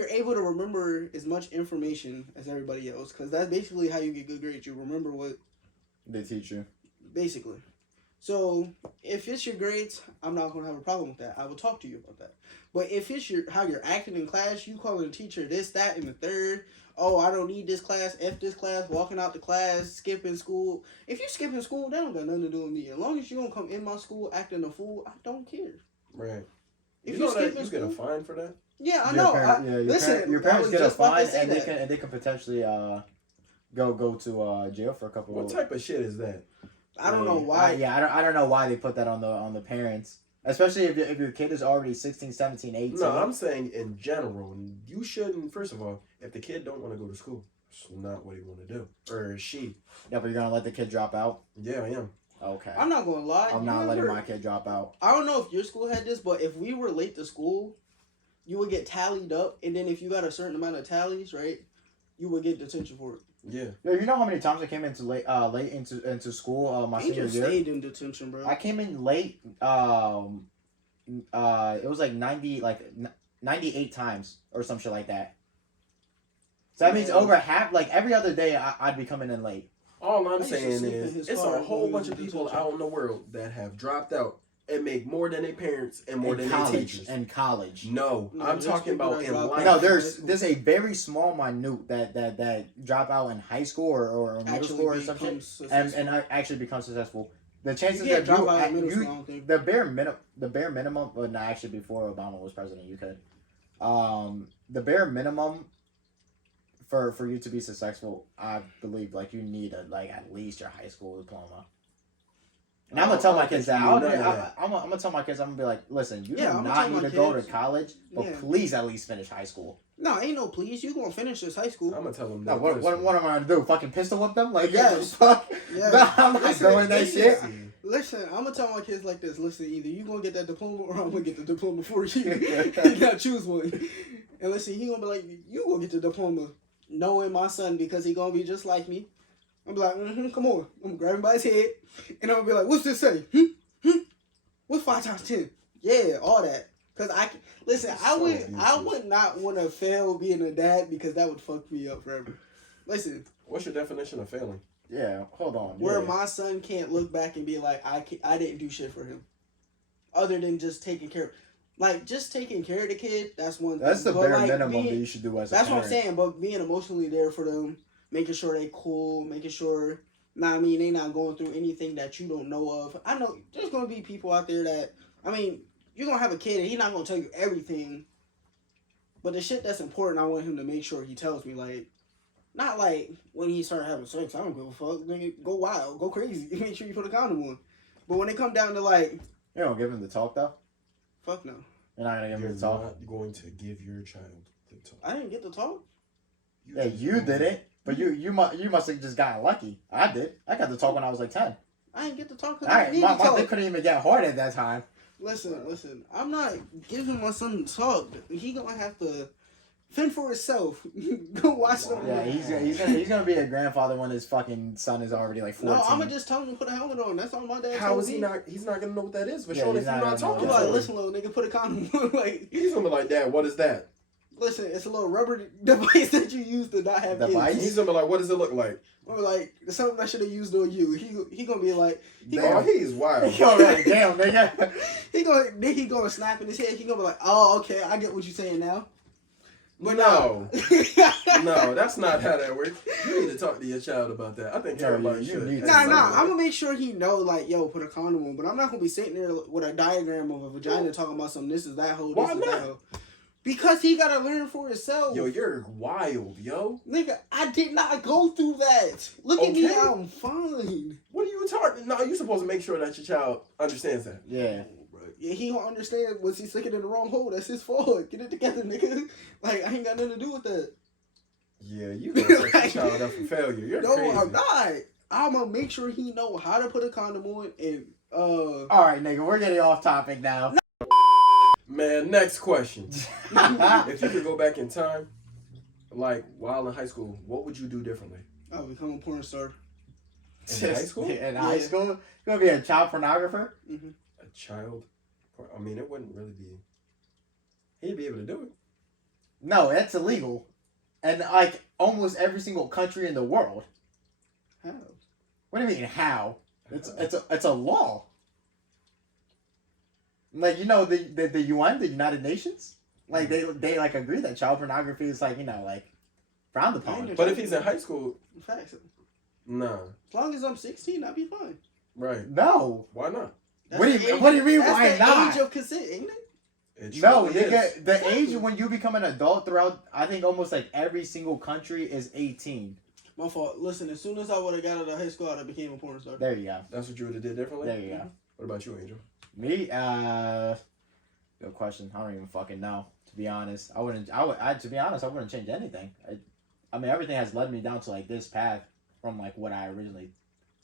able to remember as much information as everybody else, because that's basically how you get good grades. You remember what They teach you. basically. So if it's your grades, I'm not gonna have a problem with that. I will talk to you about that. But if it's how you're acting in class, you calling the teacher this, that, and the third. Oh, I don't need this class. F this class. Walking out the class. Skipping school. If you skipping school, that don't got nothing to do with me. As long as you don't come in my school acting a fool, I don't care. Right. If you know that skipping you get a school- fine for that? Yeah, I know. Your parents get a just about to fine say and that. they can potentially go to jail for a couple. What type of shit is that? I don't know why. I don't know why they put that on the parents, especially if your kid is already 16, 17, 18. No, I'm saying in general, you shouldn't. First of all, if the kid don't want to go to school, it's not what he want to do, or she. Yeah, but you're gonna let the kid drop out. Yeah, I am. Okay. I'm not gonna lie. I'm not letting my kid drop out. I don't know if your school had this, but if we were late to school, you would get tallied up, and then if you got a certain amount of tallies, right, you would get detention for it. Yeah. Yo, you know how many times I came into late into school my senior Angel year? stayed in detention, bro. I came in late. It was like 98 times or some shit like that. So that means over half, like every other day, I'd be coming in late. All I'm used to saying sleep in is, his it's car a whole when we bunch was of in people detention. out in the world that have dropped out and make more than their parents and more than their teachers. In college. No, No, I'm there's talking people about that in drop life. out. No, there's a very small minute that drop out in high school or middle school or something, and I actually become successful. The chances You can't that drop out in middle school, I don't think. the bare minimum, well, no, actually before Obama was president, you could. The bare minimum for you to be successful, I believe, like you need at least your high school diploma. And I'm gonna tell my kids that. I'm gonna tell my kids. I'm gonna be like, listen, you do not need to go to college, but please at least finish high school. No, ain't no please. You gonna finish this high school? I'm gonna tell them No, that. what am I gonna do? Fucking pistol whip them? Like, Yes. fuck? Yeah. No, I'm not doing that shit. Listen, I'm gonna tell my kids like this. Listen, either you gonna get that diploma or I'm gonna get the diploma for you. You gotta choose one. And listen, he gonna be like, you gonna get the diploma, knowing my son because he gonna be just like me. I'm be like, come on. I'm gonna grab him by his head, and I'm gonna be like, what's this say? What's 5 times 10? Yeah, all that. Cause I would not want to fail being a dad because that would fuck me up forever. Listen. What's your definition of failing? Yeah, hold on. Where my son can't look back and be like, I didn't do shit for him, other than just taking care. Like just taking care of the kid. That's one. That's thing. the bare minimum that you should do as a parent. That's what I'm saying. But being emotionally there for them, making sure they cool, making sure. Nah, I mean they not going through anything that you don't know of. I know there's gonna be people out there that you're gonna have a kid and he's not gonna tell you everything. But the shit that's important, I want him to make sure he tells me. Like, not like when he started having sex, I don't give a fuck. Nigga, go wild, go crazy. Make sure you put a condom on. But when it come down to like, you don't give him the talk though. Fuck no. You're not gonna give him the You're talk. not going to give your child the talk. I didn't get the talk. You did it, but you must have just gotten lucky. I did. I got the talk when I was like 10. I didn't get the talk because All I right, didn't my need the talk. dick couldn't even get hard at that time. Listen. I'm not giving my son the talk. He gonna have to fend for himself. Go watch them. Yeah, he's gonna be a grandfather when his fucking son is already like 14. No, I'm gonna just tell him to put a helmet on. That's all my dad How told is he me. not? He's not gonna know what that is. Vashawn, Yeah, if he's you're not not gonna talking know. I'm to like, him, listen, little nigga, put a condom on. Like, he's gonna be like, Dad, what is that? listen, it's a little rubber device that you use to not have Device? kids. He's gonna be like, what does it look like? Or like something I should have used on you. He gonna be like, He's wild. Yo, like, damn, nigga. he gonna snap in his head. He gonna be like, oh, okay, I get what you're saying now. But no, that's not how that works. You need to talk to your child about that. I think everybody should. Nah, I'm gonna make sure he know, like, yo, put a condom on. But I'm not gonna be sitting there with a diagram of a vagina talking about some. This is that hoe. This is that hoe. Because he gotta learn for himself. Yo, you're wild, yo. Nigga, I did not go through that. Look at me, I'm fine. What are you talking? No, you're supposed to make sure that your child understands that. Yeah. Yeah, he don't understand. Was he sticking in the wrong hole? That's his fault. Get it together, nigga. Like, I ain't got nothing to do with that. Yeah, you gonna set your child up for failure. You're crazy. No, I'm not. I'm gonna make sure he know how to put a condom on and All right, nigga, we're getting off topic now. Man, next question. If you could go back in time, like while in high school, what would you do differently? I'll become a porn star. In high school? In high school? You gonna be a child pornographer? Mm-hmm. A child? I mean, it wouldn't really be. He'd be able to do it. No, it's illegal. And like almost every single country in the world. How? What do you mean how? It's a law. Like, you know, the UN, the United Nations, like they like agree that child pornography is like, you know, like frowned upon. But if he's in high school, facts. nah. As long as I'm 16, I'll be fine. Right. No. Why not? What do you mean? Why not? That's the age of consent, ain't it? No, nigga. The age when you become an adult throughout, I think almost like every single country is 18. My fault. Listen, as soon as I would have got out of high school, I became a porn star. There you go. That's what you would have did differently? There you go. What about you, Angel? Me, good question. I don't even fucking know. To be honest, I wouldn't change anything. I mean, everything has led me down to like this path from like what I originally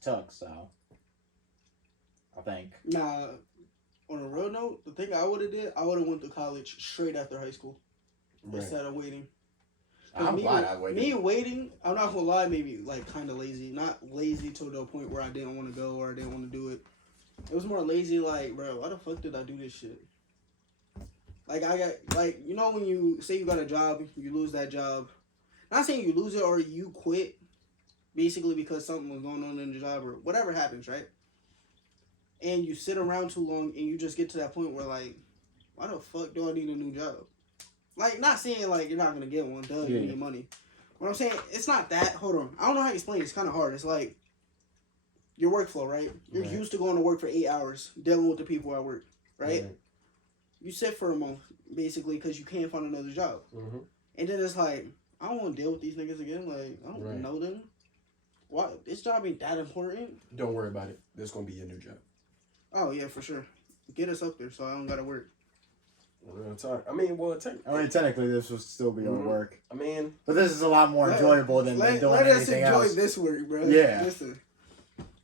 took. So, I think. Nah, on a real note, the thing I would have did, I would have went to college straight after high school instead of waiting. I'm glad I waited. Me waiting, I'm not gonna lie, maybe like kind of lazy. Not lazy to the point where I didn't want to go or I didn't want to do it. It was more lazy, like, bro, why the fuck did I do this shit? Like, I got, like, you know when you say you got a job, you lose that job. not saying you lose it or you quit, basically because something was going on in the job or whatever happens, right? And you sit around too long and you just get to that point where, like, why the fuck do I need a new job? Like, not saying, like, you're not going to get one, duh, you get money. What I'm saying, it's not that, hold on. I don't know how to explain it. It's kind of hard. It's like your workflow, right? You're used to going to work for 8 hours, dealing with the people at work, right? You sit for a month, basically, because you can't find another job. And then it's like, I don't want to deal with these niggas again. Like, I don't know them. Why? This job ain't that important. Don't worry about it. This going to be your new job. Oh, yeah, for sure. Get us up there so I don't got to work. Real talk. I mean, technically, this would still be on work. I mean, but this is a lot more enjoyable than doing anything else. Let us enjoy this work, bro. Yeah. Listen.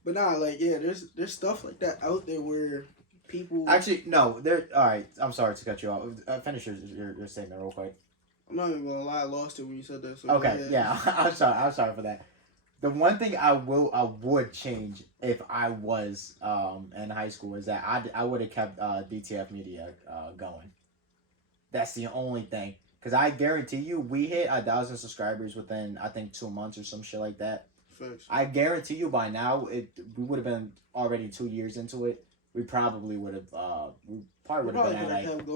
But nah, like, yeah, there's stuff like that out there where people... Actually, no. All right, I'm sorry to cut you off. Finish your statement real quick. I'm not even going to lie. I lost it when you said that. So okay, yeah. I'm sorry for that. The one thing I would change if I was in high school is that I would have kept DTF Media going. That's the only thing. Because I guarantee you, we hit 1,000 subscribers within, I think, 2 months or some shit like that. Facts. I guarantee you by now, we would have been already 2 years into it. We probably would have, we probably would have been at like,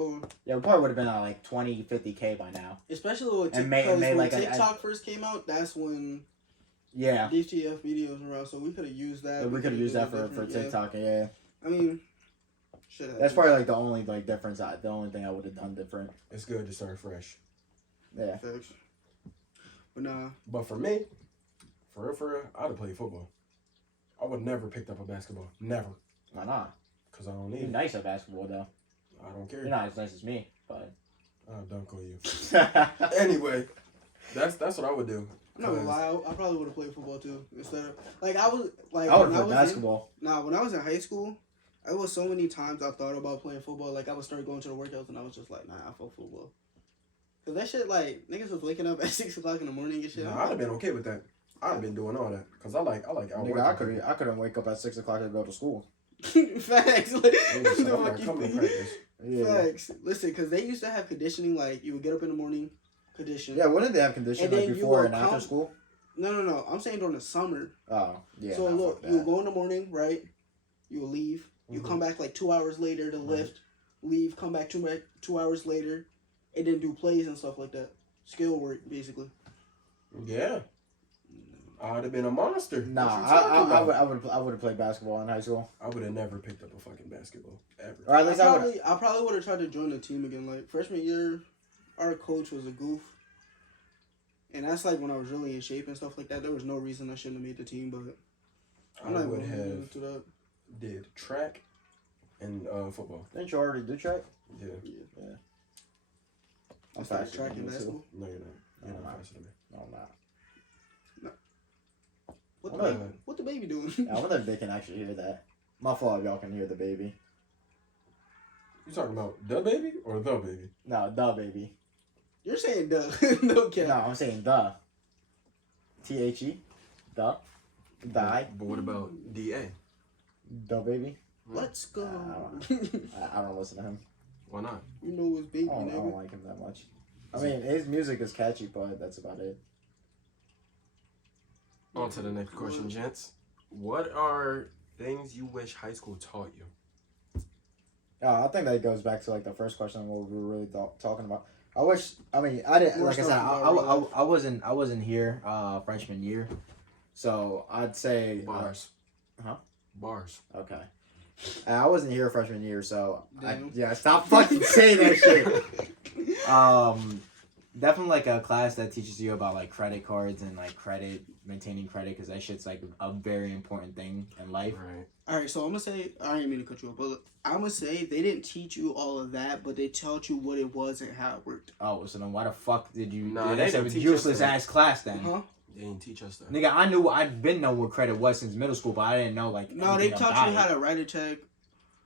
we probably would have been at like 20, 50K by now. Especially when TikTok first came out, that's when DTF videos were out, so we could have used that. Yeah, we could have used that for TikTok, yeah. I mean, shit. That's probably like the only like difference. The only thing I would have done different. It's good to start fresh. Yeah. Facts. But nah. But for me, for real, I'd have played football. I would never picked up a basketball. Never. Why not? Because I don't need You're it. nice at basketball, though. I don't care. You're not as nice as me, but... I'll dunk on you. Anyway, that's what I would do. I'm not gonna lie, I probably would have played football, too. Instead of... Like, I would have played basketball. When I was in high school, it was so many times I thought about playing football. Like, I would start going to the workouts, and I was just like, nah, I fuck football. Because that shit, like, niggas was waking up at 6 o'clock in the morning and shit. Nah, I'd have been okay with that. I'd have been doing all that. Because I like Nigga, I couldn't wake up at 6 o'clock to go to school. Facts. Like, yeah. Facts. Listen, because they used to have conditioning, like, you would get up in the morning, condition. Yeah, wouldn't they have conditioning like before and after school? No. I'm saying during the summer. Oh, yeah. So, look, you would go in the morning, right? You would leave. You come back, like, 2 hours later to lift. Leave, come back 2 hours later, and then do plays and stuff like that. Skill work, basically. Yeah. I would have been a monster. Nah, I would have played basketball in high school. I would have never picked up a fucking basketball ever. Or at least I probably would have tried to join the team again. Like freshman year, our coach was a goof, and that's like when I was really in shape and stuff like that. There was no reason I shouldn't have made the team, but I would have did track and football. Didn't you already do track? Yeah. I'm faster track and basketball. No, you're not. You're not faster than me. No, I'm not. What the baby doing? I wonder if they can actually hear that. My fault if y'all can hear the baby. You talking about the baby or the baby? No, the baby. You're saying the. No cap. No, I'm saying the. THE. The. Die. But what about DA? The baby. Let's go. I don't listen to him. Why not? You know his baby, I don't like him that much. I mean, his music is catchy, but that's about it. On to the next question, gents. What are things you wish high school taught you? I think that goes back to like the first question what we were really talking about. I didn't, like I said, I wasn't here freshman year, so I'd say bars. Huh? Bars. Okay. I wasn't here freshman year, so stop fucking saying that shit. Definitely like a class that teaches you about like credit cards and like maintaining credit, because that shit's like a very important thing in life. Right. All right, so I'm gonna say, I didn't mean to cut you off, but I'm gonna say they didn't teach you all of that, but they taught you what it was and how it worked. Oh, so then why the fuck did you? Nah, that's a useless ass class then. Huh? They didn't teach us that. Nigga, I've been know what credit was since middle school, but I didn't know like. No, they taught you how to write a check,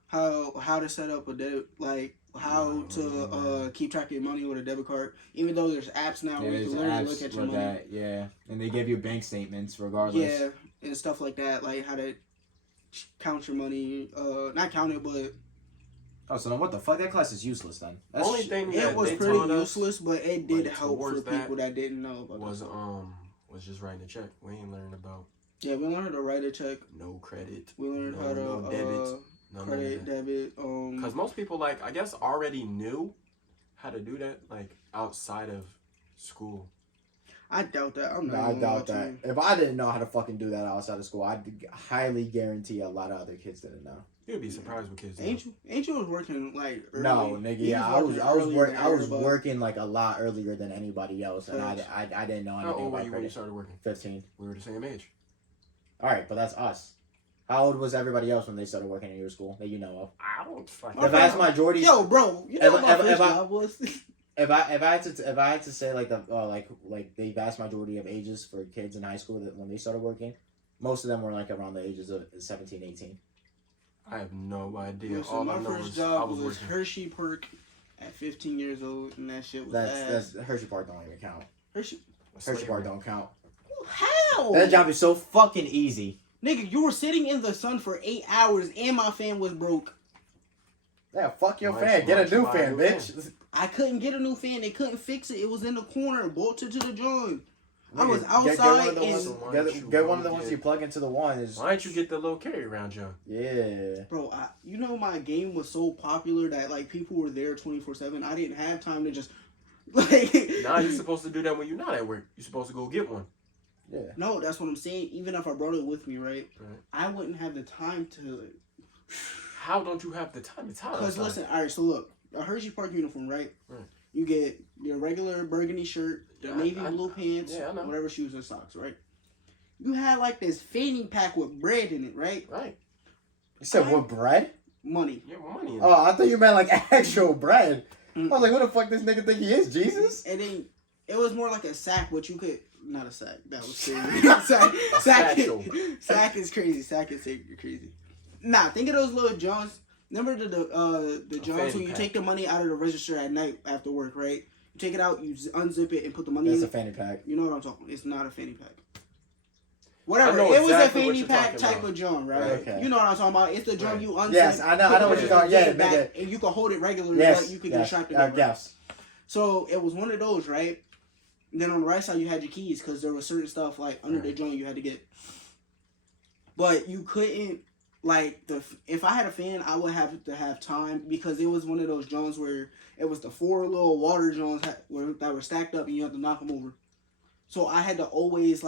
how to set up a debit, like how to keep track of your money with a debit card. Even though there's apps now where you can literally look at your money. That, yeah, and they give you bank statements regardless. Yeah, and stuff like that, like how to count your money. Not count it, but Oh, so then what the fuck? That class is useless then. That's Only thing It that was they pretty taught us useless, but it did like, help for towards people that didn't know about was that. was just writing a check. We ain't learning about Yeah, we learned how to write a check. no credit. We learned how to no debit. credit, debit. Because most people I guess already knew how to do that outside of school. I doubt that. I doubt that. If I didn't know how to fucking do that outside of school, I'd highly guarantee a lot of other kids didn't know. You'd be surprised what kids do. Angel was working early. No, nigga, yeah, I was working a lot earlier than anybody else, and I didn't know anything How old were about you when you started working? 15. We were the same age. All right, but that's us. How old was everybody else when they started working in your school that you know of? I don't fucking The vast majority. Yo, bro, you know what my first job was? If I had to say the vast majority of ages for kids in high school that when they started working, most of them were around the ages of 17, 18. I have no idea. Yeah, so my first job was Hershey Park at 15 years old, and that shit was that's Hershey Park don't even count. Hershey Park don't count. How? That job is so fucking easy. Nigga, you were sitting in the sun for 8 hours, and my fan was broke. Yeah, fuck your fan. Get a new fan, bitch. I couldn't get a new fan. They couldn't fix it. It was in the corner, bolted to the joint. I was outside get one of the ones you plug into the one. Why didn't you get the little carry around John? Yeah. Bro, you know my game was so popular that people were there 24/7. I didn't have time to just Nah, you're supposed to do that when you're not at work. You're supposed to go get one. Yeah. No, that's what I'm saying. Even if I brought it with me, right? I wouldn't have the time to. How don't you have the time? It's hot. Because listen, all right. So look, a Hershey Park uniform, right? You get your regular burgundy shirt, the navy blue pants, whatever shoes and socks, right? You had this fanny pack with bread in it, right? Right. You said what bread? Money. Yeah, money. Oh, I thought you meant actual bread. I was like, who the fuck this nigga think he is, Jesus? And then it was more like a sack, but you could not a sack. That was crazy. Sack is crazy. Sack is crazy. Nah, think of those little Johns. Remember the Johns when you take the money out of the register at night after work, right? You take it out, you unzip it, and put the money in. That's a fanny pack. You know what I'm talking about. It's not a fanny pack. Whatever. It was a fanny pack type of John, right? Okay. You know what I'm talking about. It's the John you unzip. Yes, I know what you're talking about. Yeah, and you can hold it regularly, yes, but you can get shot together. Yes. So it was one of those, right? And then on the right side, you had your keys because there was certain stuff under the joint you had to get. But you couldn't. If I had a fan, I would have to have time because it was one of those Jones where it was the 4 little water Jones that were stacked up and you had to knock them over. So I had to always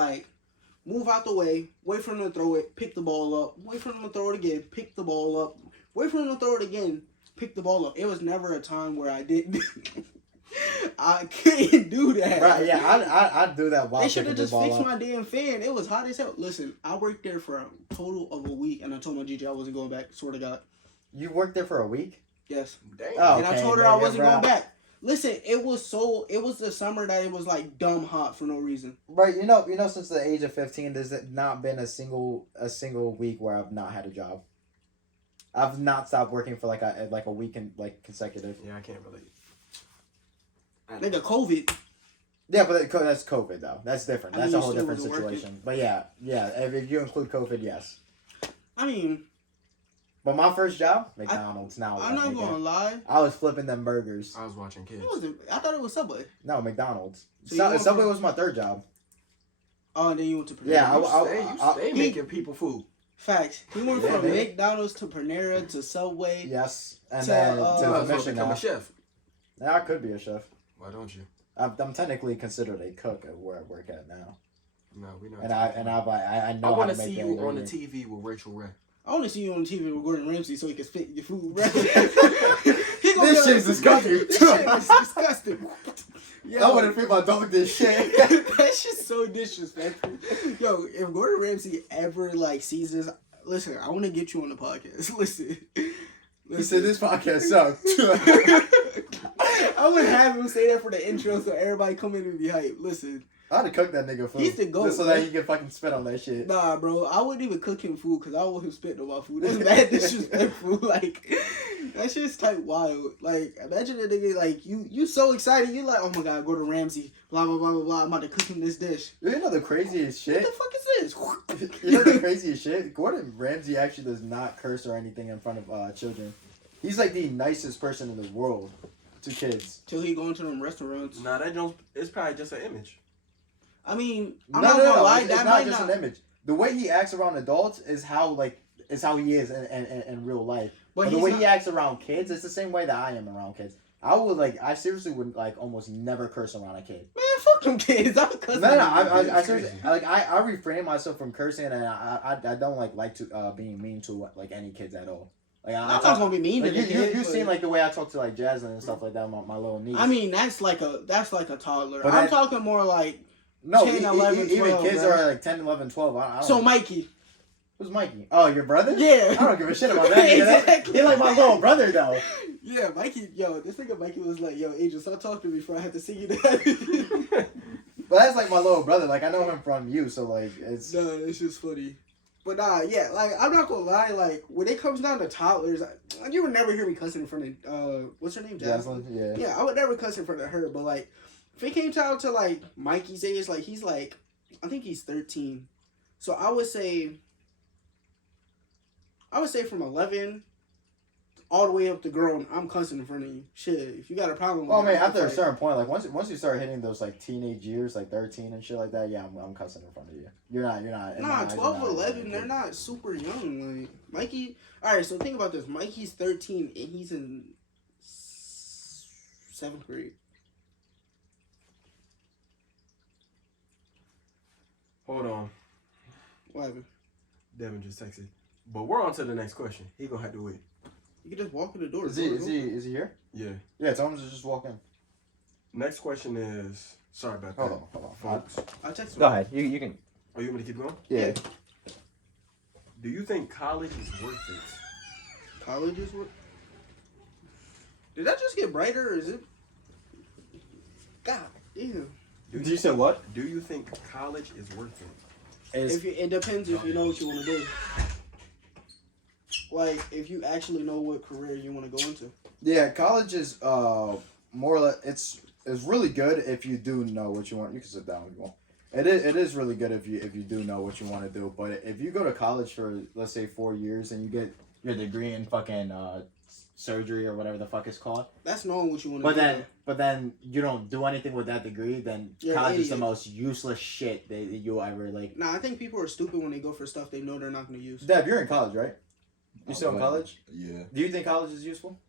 move out the way, wait for them to throw it, pick the ball up, wait for them to throw it again, pick the ball up, wait for them to throw it again, pick the ball up. It was never a time where I didn't. I couldn't do that. Right, yeah, I'd do that while they should have just fixed my damn fan. It was hot as hell. Listen, I worked there for a total of a week, and I told my GG I wasn't going back. Swear to God. You worked there for a week? Yes. Damn. Oh, and I told her I wasn't going back. Listen, it was the summer that it was dumb hot for no reason. Right, you know, since the age of 15, there's not been a single week where I've not had a job. I've not stopped working for a week and consecutive. Yeah, I can't relate. Nigga, COVID. Yeah, but that's COVID though. That's different. That's a whole different situation. But yeah. If you include COVID, yes. I mean. But my first job, McDonald's. I'm not gonna lie. I was flipping them burgers. I was watching kids. I thought it was Subway. No, McDonald's. So Subway was my third job. Oh, and then you went to Panera. Yeah, you stay making people food. Facts. He went from McDonald's to Panera to Subway. Yes, and then to become a chef. Yeah, I could be a chef. Why don't you? I'm technically considered a cook at where I work at now. No, we know. I know. I want to see you on the TV with Rachel Ray. I want to see you on TV with Gordon Ramsay so he can spit your food. Right? This shit's disgusting. This shit is disgusting. Yo, I want to feed my dog this shit. That shit's so disrespectful. Yo, if Gordon Ramsay ever sees this, listen, I want to get you on the podcast. Listen. He said this podcast sucks. I would have him say that for the intro so everybody come in and be hyped. Listen. I'd have cooked that nigga food. He's the GOAT. Just so that he can fucking spit on that shit. Nah, bro. I wouldn't even cook him food because I don't want him spitting on my food. That's mad disrespectful. That shit's type wild. Imagine a nigga, you so excited. You oh my God, Gordon Ramsay, blah, blah, blah, blah, blah. I'm about to cook him this dish. You know the craziest shit? What the fuck is this? You know the craziest shit? Gordon Ramsay actually does not curse or anything in front of children. He's like the nicest person in the world to kids. Till he go into them restaurants. Nah, that don't. It's probably just an image. I mean, I'm No, not no, gonna no. lie. It's That not might just not. an image. The way he acts around adults is how he is in real life. But the way he acts around kids, it's the same way that I am around kids. I seriously would like almost never curse around a kid. Man, fuck them kids. I'm cussing. No, I I seriously I refrain myself from cursing, and I don't like to being mean to like any kids at all. Like I'm not gonna be mean to like, the you kids. seen like the way I talk to like Jaslyn and stuff like that, my little niece. I mean, that's like a toddler. But I'm talking more like no, 10, 11, 12, even kids bro. are like 10, 11, 12. I don't so know. Mikey. Who's Mikey? Oh, your brother? Yeah. I don't give a shit about that. Exactly. He like my little brother though. Yeah, Mikey. Yo, this nigga Mikey was like, "Yo, Angel, stop talking to me before I have to see you." That. But that's like my little brother. Like I know him from you, so like it's. No, it's just funny. But yeah, like I'm not gonna lie, like when it comes down to toddlers, you would never hear me cussing in front of what's her name, Jaslyn. Yeah. Yeah, I would never cuss in front of her. But like, if it came down to like Mikey's age, like he's like, I think he's 13, so I would say from 11 all the way up to grown, I'm cussing in front of you. Shit, if you got a problem with Well, it, man, after a certain point, like once you start hitting those like teenage years, like 13 and shit like that, yeah, I'm cussing in front of you. You're not. Nah, 12 or 11, they're not super young. Like, Mikey, alright, so think about this. Mikey's 13 and he's in 7th grade. Hold on. What happened? Devin just texted. But we're on to the next question. He gonna have to wait. You can just walk in the door. Is he here? Yeah. Yeah, tell him to just walk in. Next question is. Sorry about that. Hold on. Folks. I'll text him. Go ahead. You can. Are you want me to keep going? Yeah. Do you think college is worth it? College is what? Did that just get brighter or is it? God damn. Do you say what? Do you think college is worth it? It depends if you know what you want to do. Like, if you actually know what career you want to go into. Yeah, college is more or less it's really good if you do know what you want. You can sit down if you want. It is really good if you do know what you want to do. But if you go to college for let's say 4 years and you get your degree in fucking surgery or whatever the fuck it's called. That's knowing what you want to do. But then you don't do anything with that degree, then college is the most useless shit that you'll ever like. Nah, I think people are stupid when they go for stuff they know they're not going to use. Deb, you're in college, right? You still in college? Yeah. Do you think college is useful?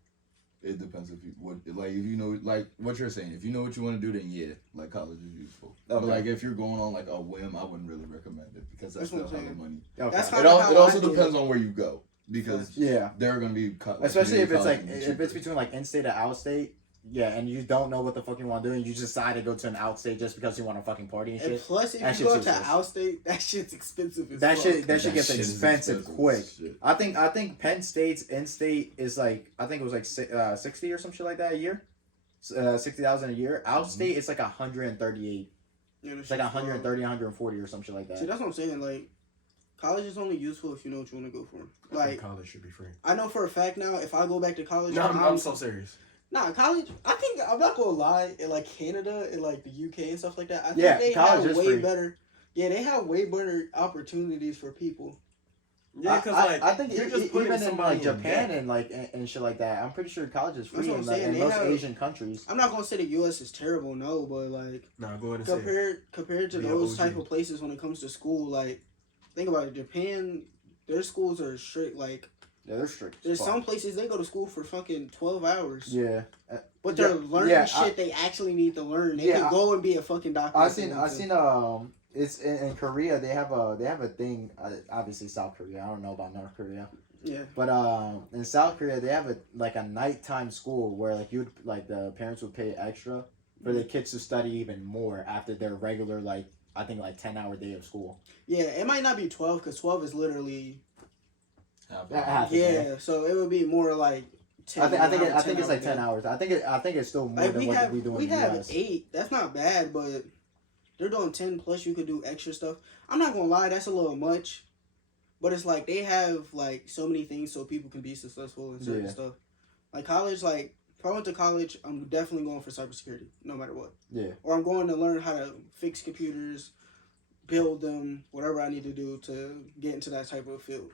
It depends if you know like what you're saying. If you know what you want to do, then yeah, like college is useful. Okay. But like if you're going on like a whim, I wouldn't really recommend it because that's That's still what I'm hella money. Okay. That's It kinda how also I did depends it. on where you go because yeah, there are gonna be especially if it's like colleges if it's between like in-state or out-state. Yeah, and you don't know what the fuck you want to do, and you decide to go to an out-state just because you want to fucking party and shit. And plus, if That you go shit's to useless. out-state, that shit's expensive as That fuck. shit gets shit is expensive quick. as shit. I think Penn State's in-state is like I think it was like 60 or some shit like that a year, 60,000 a year. Out-state it's like 138. Yeah, It's like 130, 140 or some shit like that. See, that's what I'm saying. Like, college is only useful if you know what you want to go for. I think Like, college should be free. I know for a fact now, if I go back to college, No, I'm so serious. Nah, college. I think I'm not gonna lie. In like Canada and like the UK and stuff like that, I think Yeah, they college have is way free. better. Yeah, they have way better opportunities for people. Yeah, because like I think you're just putting even in somebody like Japan debt. and like and shit like that, I'm pretty sure college is free That's what in, I'm like, saying. in They most have- Asian countries. I'm not gonna say the U.S. is terrible, no, but like Nah, go ahead and say it. compared to Be a those OG. type of places when it comes to school, like think about it. Japan, their schools are strict. Like Yeah, they're strict. there's as some fuck. places they go to school for fucking 12 hours. Yeah. But they're Yeah, learning yeah, shit they actually need to learn. They Yeah, could go and be a fucking doctor. I if they seen want to. it's in Korea they have a thing obviously South Korea. I don't know about North Korea. Yeah. But in South Korea they have a nighttime school where like you'd like the parents would pay extra for the kids to study even more after their regular like I think like 10-hour day of school. Yeah, it might not be 12 because 12 is literally Half a yeah. day. So it would be more like 10. I think it's like 10 10 hours. I think it's still more Like than what we do in we the have US. 8. That's not bad, but they're doing 10 plus. You could do extra stuff. I'm not gonna lie, that's a little much. But it's like they have like so many things so people can be successful in certain stuff. Like college, like if I went to college, I'm definitely going for cybersecurity, no matter what. Yeah. Or I'm going to learn how to fix computers, build them, whatever I need to do to get into that type of field.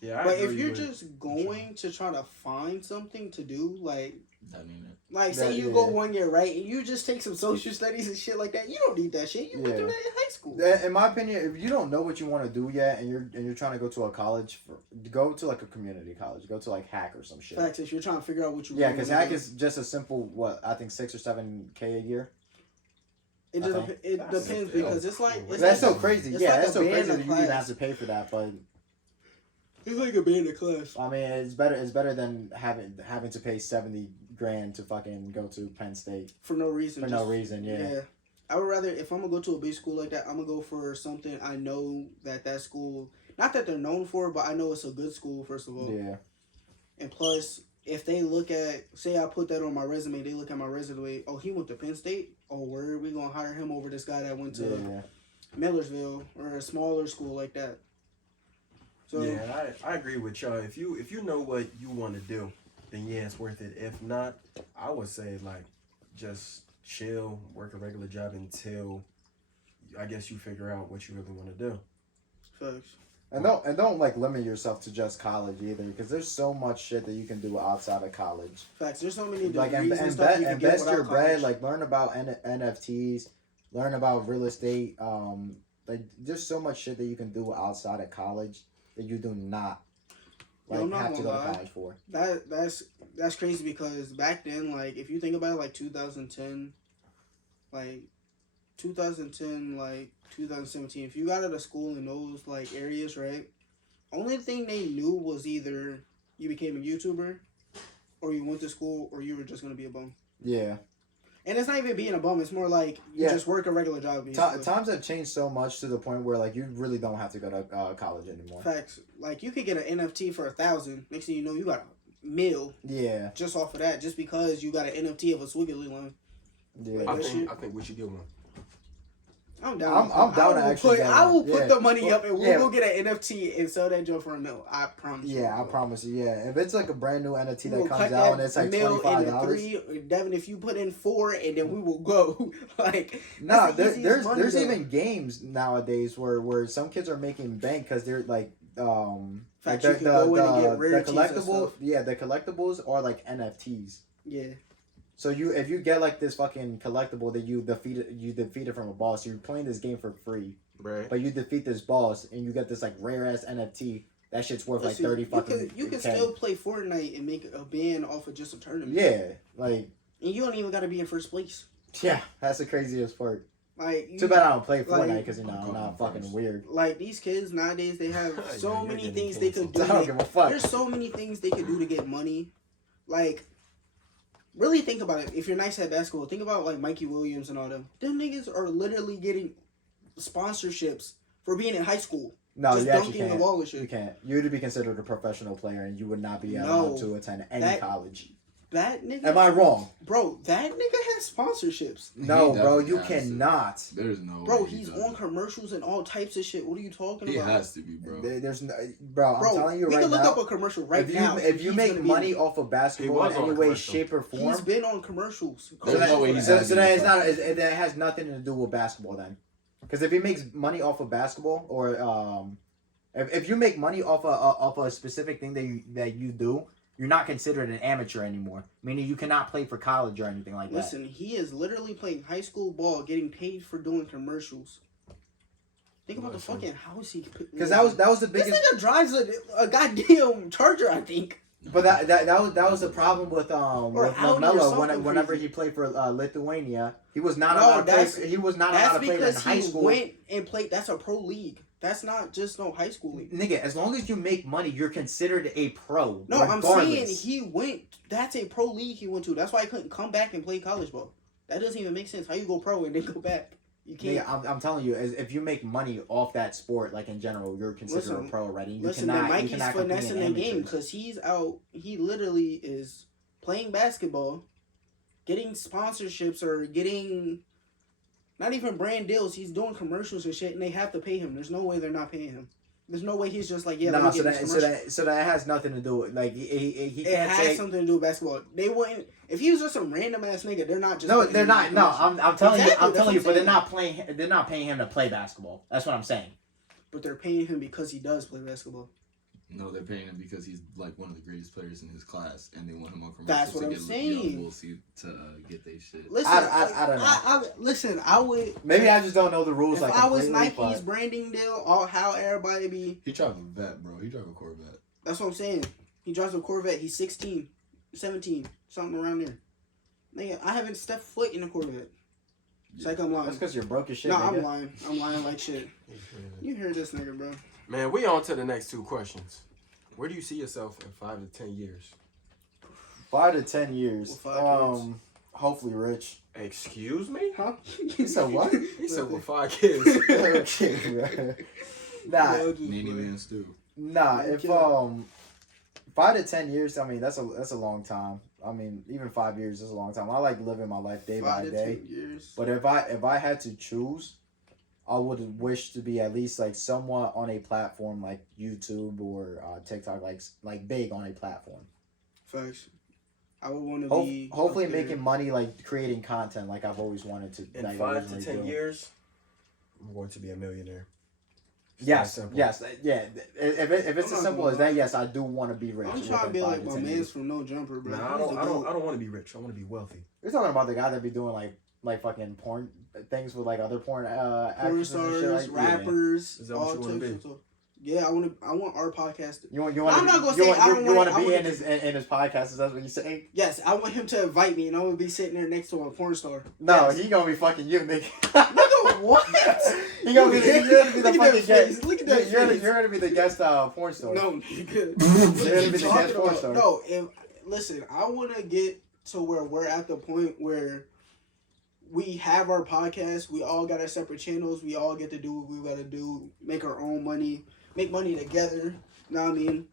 Yeah, But if you're just going to try to find something to do, like, I mean it. like say you go 1 year, right, and you just take some social studies and shit like that, you don't need that shit. You went through that in high school. In my opinion, if you don't know what you want to do yet, and you're trying to go to a college, go to like a community college. Go to like Hack or some shit. Facts, if you're trying to figure out what you Yeah, because Hack is just a simple I think $6 or $7K a year. It depends because it's like that's so crazy. Yeah, like that's so crazy that you class. even have to pay for that, but. It's like a band of class. I mean, it's better than having to pay $70,000 to fucking go to Penn State for no reason. No reason, yeah. I would rather, if I'm gonna go to a big school like that, I'm gonna go for something I know that school, not that they're known for, but I know it's a good school first of all. Yeah. And plus, if they look at, say I put that on my resume, they look at my resume. Oh, he went to Penn State. Oh, where we gonna hire him over this guy that went to Millersville or a smaller school like that. So, yeah, I agree with y'all. If you know what you want to do, then yeah, it's worth it. If not, I would say like just chill, work a regular job until I guess you figure out what you really want to do. Facts. And don't like limit yourself to just college either, because there's so much shit that you can do outside of college. Facts. There's so many like degrees and stuff you can get invest your without bread. college. Like learn about NFTs, learn about real estate. Like there's so much shit that you can do outside of college that you do not have to go to college for. That's crazy because back then, like if you think about it, like 2010, like 2017, if you got out of school in those like areas, right? Only thing they knew was either you became a YouTuber, or you went to school, or you were just gonna be a bum. Yeah. And it's not even being a bum. It's more like you just work a regular job. Times have changed so much to the point where like you really don't have to go to college anymore. Facts. Like you could get an NFT for $1,000. Next thing you know, you got a $1,000,000. Yeah. Just off of that, just because you got an NFT of a squiggly line. Yeah. Like, I think we should get one. I'm down. I'm down to actually. I will put the money up and we'll go get an NFT and sell that joint for $1,000,000. I promise you. Yeah, I promise you. Yeah, if it's like a brand new NFT we'll that comes out and it's like $25. Devin, if you put in 4 and then we will go. Like no, there's money, even games nowadays where some kids are making bank because they're like Fact, like the collectible the collectibles are like NFTs. Yeah. So if you get like this fucking collectible that you defeat it from a boss, you're playing this game for free. Right. But you defeat this boss and you get this like rare ass NFT. That shit's worth like 30 fucking. You can still play Fortnite and make a band off of just a tournament. Yeah, like. And you don't even got to be in first place. Yeah, that's the craziest part. Like, too bad I don't play Fortnite because I'm not fucking weird. Like these kids nowadays, they have so many things they could do. I don't give a fuck. There's so many things they could do to get money. Like, really think about it. If you're nice at basketball, think about like Mikey Williams and all them. Them niggas are literally getting sponsorships for being in high school. No, just you actually dunking can't. the ball and shit. You can't. You would be considered a professional player, and you would not be allowed to attend any college. That nigga. Am I wrong, bro? That nigga has sponsorships. No, bro, you cannot. There's no. Bro, he's on commercials and all types of shit. What are you talking about? He has to be, bro. There's no, bro. I'm telling you right now. We can look up a commercial right now. If you make money off of basketball in any way, shape, or form, he's been on commercials. There's no way he's so that is not. That has nothing to do with basketball then, because if he makes money off of basketball or if you make money off a specific thing that you do. You're not considered an amateur anymore. Meaning you cannot play for college or anything like that. Listen, he is literally playing high school ball, getting paid for doing commercials. Think about the fucking house he. Because that was the biggest. This nigga drives a goddamn Charger, I think. But that was the problem with LaMelo whenever he played for Lithuania. He was not allowed to play. He was not allowed to play in high school. Went and played. That's a pro league. That's not just no high school league. Nigga, as long as you make money, you're considered a pro. No, regardless. I'm saying he went. That's a pro league he went to. That's why he couldn't come back and play college ball. That doesn't even make sense. How you go pro and then go back? You can't. Nigga, I'm telling you, if you make money off that sport, like in general, you're considered a pro already. Listen, Mikey's finessing the game because he's out. He literally is playing basketball, getting sponsorships or getting. Not even brand deals. He's doing commercials and shit, and they have to pay him. There's no way they're not paying him. There's no way he's just like, yeah. No, so that has nothing to do with like he can't say. It has something to do with basketball. They wouldn't. If he was just some random ass nigga, they're not just. No, they're not. No, I'm telling you. I'm telling you. But they're not playing. They're not paying him to play basketball. That's what I'm saying. But they're paying him because he does play basketball. No, they're paying him because he's like one of the greatest players in his class, and they want him on commercials. That's what to I'm get saying. We'll see to get their shit. Listen, I don't know. Listen, I would. Maybe I just don't know the rules. If Like I was completely, Nike's branding deal, how everybody be. He drive a vet, bro. He drive a Corvette. That's what I'm saying. He drives a Corvette. He's 16, 17, something around there. Nigga, I haven't stepped foot in a Corvette. It's like I'm lying. That's because you're broke as shit. No, nigga. I'm lying. I'm lying like shit. You hear this nigga, bro? Man, we on to the next two questions. Where do you see yourself in 5 to 10 years? 5 to 10 years. With 5 kids. Hopefully rich. Excuse me? Huh? He said what? He said with 5 kids. Okay, bro. Nah, Nanny man stew. nah. Okay. If 5 to 10 years, I mean that's a long time. I mean even 5 years is a long time. I like living my life day 5 by to day. 10 years. But if I had to choose, I would wish to be at least like somewhat on a platform like YouTube or TikTok, like big on a platform. Facts. I would want to be Hopefully up there. making money, like creating content, like I've always wanted to. In like, 5 to originally 10 do. years, I'm going to be a millionaire. It's Yes, that simple. yes, yeah. If it's I'm as not simple gonna as that, lie. yes, I do want to be rich. I'm trying to be within 5 like my 10 man's years. from No Jumper, bro. Nah, I He's the don't GOAT. want to be rich. I want to be wealthy. You're talking about the guy that be doing like fucking porn things with like other porn Porn actresses and shit stars, like that. rappers, Is that what all you wanna types be? of stuff. Yeah, I want our podcast. You want I'm not gonna say I don't you want wanna- to be I in his podcast? Is that what you say? Yes, I want him to invite me, and I'm gonna be sitting there next to a porn star. No, Yes. he gonna be fucking you, nigga. Nigga, what? He gonna be you're gonna be the Look at fucking that guest. face. Look at that You're face. gonna be the guest porn star. No, nigga. You're gonna be the Talking guest porn about- star. No, listen, I want to get to where we're at the point where we have our podcast. We all got our separate channels. We all get to do what we got to do. Make our own money. Make money together. Know what I mean?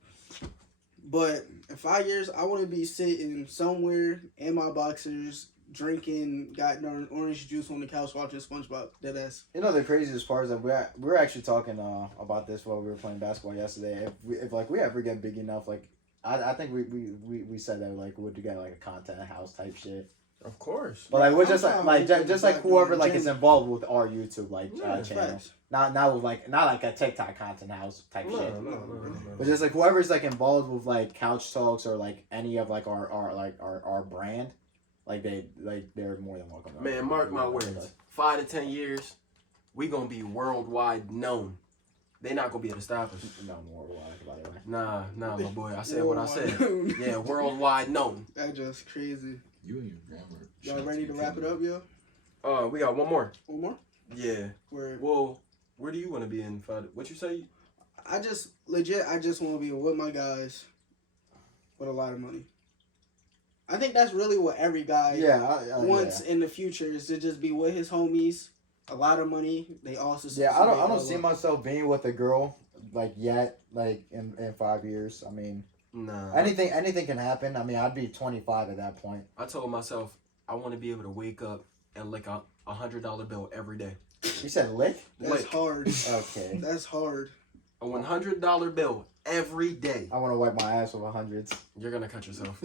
But in 5 years, I want to be sitting somewhere in my boxers, drinking goddamn orange juice on the couch, watching SpongeBob. Deadass. You know the craziest part is that we're actually talking about this while we were playing basketball yesterday. If we ever get big enough, like I think we said that like we'd get like a content house type shit. Of course. But like we're I'm just trying like to just like like whoever like gym. is involved with our YouTube Yeah, channel. Facts. Not with like not like a TikTok content house type No, shit. no. But just like whoever's like involved with like couch talks or like any of like our brand, like they're more than welcome. Man, mark my words. 5 to 10 years, we gonna be worldwide known. They not gonna be able to stop us. No more by the way. Nah, my boy. I said what I said. Worldwide. Yeah, worldwide known. That's just crazy. You and your grammar. Y'all ready to wrap it up, yo? We got one more. One more? Yeah. Where Well, where do you want to be in 5? What you say? I just want to be with my guys with a lot of money. I think that's really what every guy wants in the future is to just be with his homies, a lot of money. They also I don't see myself being with a girl like yet, like in 5 years. I mean, Nah. anything can happen. I mean, I'd be 25 at that point. I told myself I want to be able to wake up and lick a $100 bill every day. You said lick? That's Lick. hard. Okay. That's hard. A $100 bill every day. I want to wipe my ass with hundreds. You're gonna cut yourself.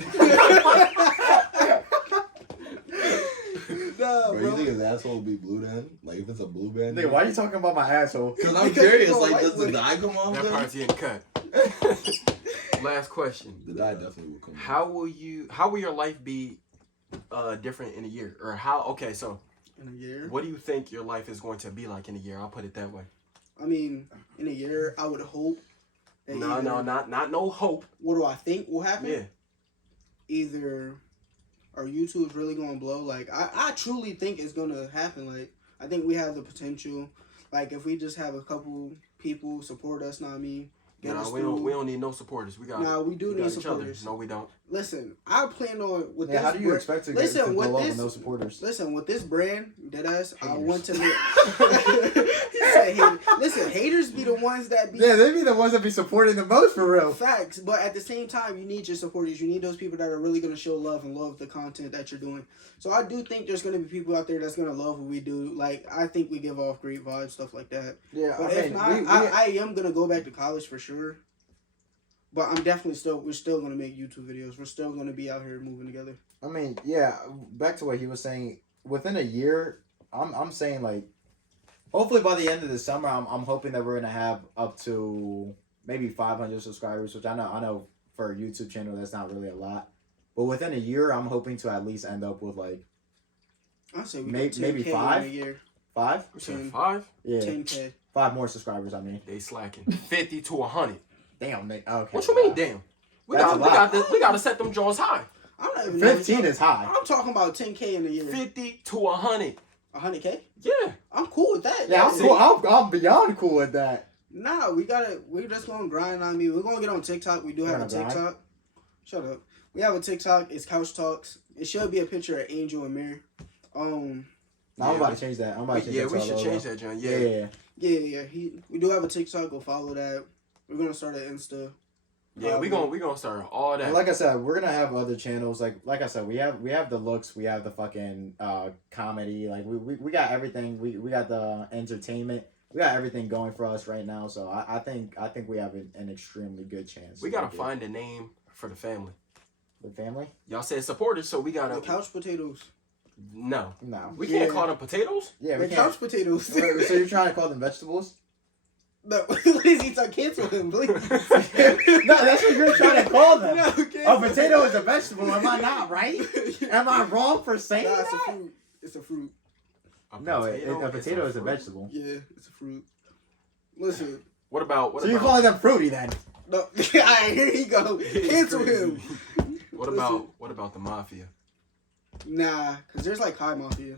Nah, Bro, you think his asshole will be blue then? Like if it's a blue band? Nigga, why are you talking about my asshole? Because I'm Because curious. you don't Like, like does the when- dye come off? That then? part's getting cut. Last question. The dye definitely will come off. How will your life be different in a year? Or how? Okay, so in a year. what do you think your life is going to be like in a year? I'll put it that way. I mean, in a year, I would hope. That either- Not no hope. What do I think will happen? Yeah. Either our YouTube's really gonna blow. Like I truly think it's gonna happen. Like I think we have the potential. Like if we just have a couple people support us, know what I mean? Get us We through. don't need no supporters. We got. Nah, we do we need got each other. supporters. No, we don't. Listen, I plan on with Yeah, this. how do you expect to listen, to with blow up this- with no supporters? Listen, with this brand, deadass, I Haters. want to make. He said haters. Listen, haters be the ones that be. Yeah, they be the ones that be supporting the most for real. Facts, but at the same time, you need your supporters. You need those people that are really going to show love and love the content that you're doing. So I do think there's going to be people out there that's going to love what we do. Like, I think we give off great vibes, stuff like that. Yeah, But if not, I am going to go back to college for sure. But I'm definitely we're still going to make YouTube videos. We're still going to be out here moving together. I mean, yeah, back to what he was saying. Within a year, I'm saying like, hopefully by the end of the summer, I'm hoping that we're gonna have up to maybe 500 subscribers, which I know for a YouTube channel that's not really a lot. But within a year, I'm hoping to at least end up with like I'd say we maybe 5. in a year. 5? You said 5? Yeah. 10K. 5 more subscribers. I mean, They slacking. 50 to 100. damn. Okay. What you mean, damn? We That's a lot. gotta set them jaws high. I'm not even 15 is high. I'm talking about 10K in a year. 50 to 100. 100K? Yeah. I'm cool with that. Yeah, I'm cool. I'm beyond cool with that. Nah, we're just gonna grind on me. We're gonna get on TikTok. We do have a Gonna grind? TikTok. Shut up. We have a TikTok. It's Couch Talks. It should be a picture of Angel and Mary. I'm about to change that. We should change that, John. Yeah. Yeah. We do have a TikTok. Go follow that. We're gonna start an Insta. Yeah, we gonna start all that. And like I said, we're gonna have other channels. Like I said, we have the looks, we have the fucking comedy. Like we got everything. We got the entertainment. We got everything going for us right now. So I think we have an extremely good chance. We gotta find a name for the family. The family? Y'all said supporters, so we gotta. The Couch Potatoes. No, No. we can't call them potatoes. Yeah, The we Couch can't. Potatoes. So you're trying to call them vegetables? No, please, he's on cancel him, please. No, that's what you're trying to call them. No, A potato is a vegetable. Am I not right? Am I wrong for saying Nah, it's a that? fruit. It's a fruit. No, a potato is a fruit. vegetable. Yeah, it's a fruit. Listen. What about? So you're calling them fruity then? No, alright, here he go. Cancel him. What about the mafia? Nah, cause there's like Kai Mafia.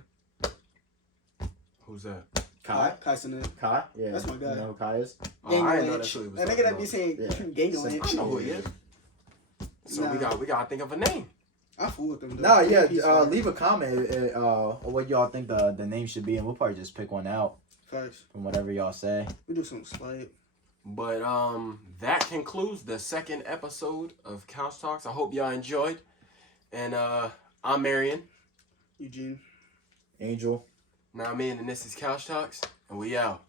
Who's that? Kai? Kai Sinet. Kai? Yeah. That's my guy. You know who Kai is? Oh, I didn't know that's who he was That nigga talking that be about. saying Yeah. Gangalanch. I know who he is. So Nah. we gotta think of a name. I fool with them. Though. No, yeah. Peace, man. Leave a comment what y'all think the name should be, and we'll probably just pick one out Facts. from whatever y'all say. We do something slight. But that concludes the second episode of Couch Talks. I hope y'all enjoyed. And I'm Marion. Eugene. Angel. Now I'm in, and this is Couch Talks, and we out.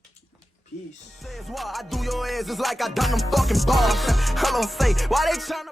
Peace. Says why I do your ass is like I done them fucking bars. Hello, say why they tryna.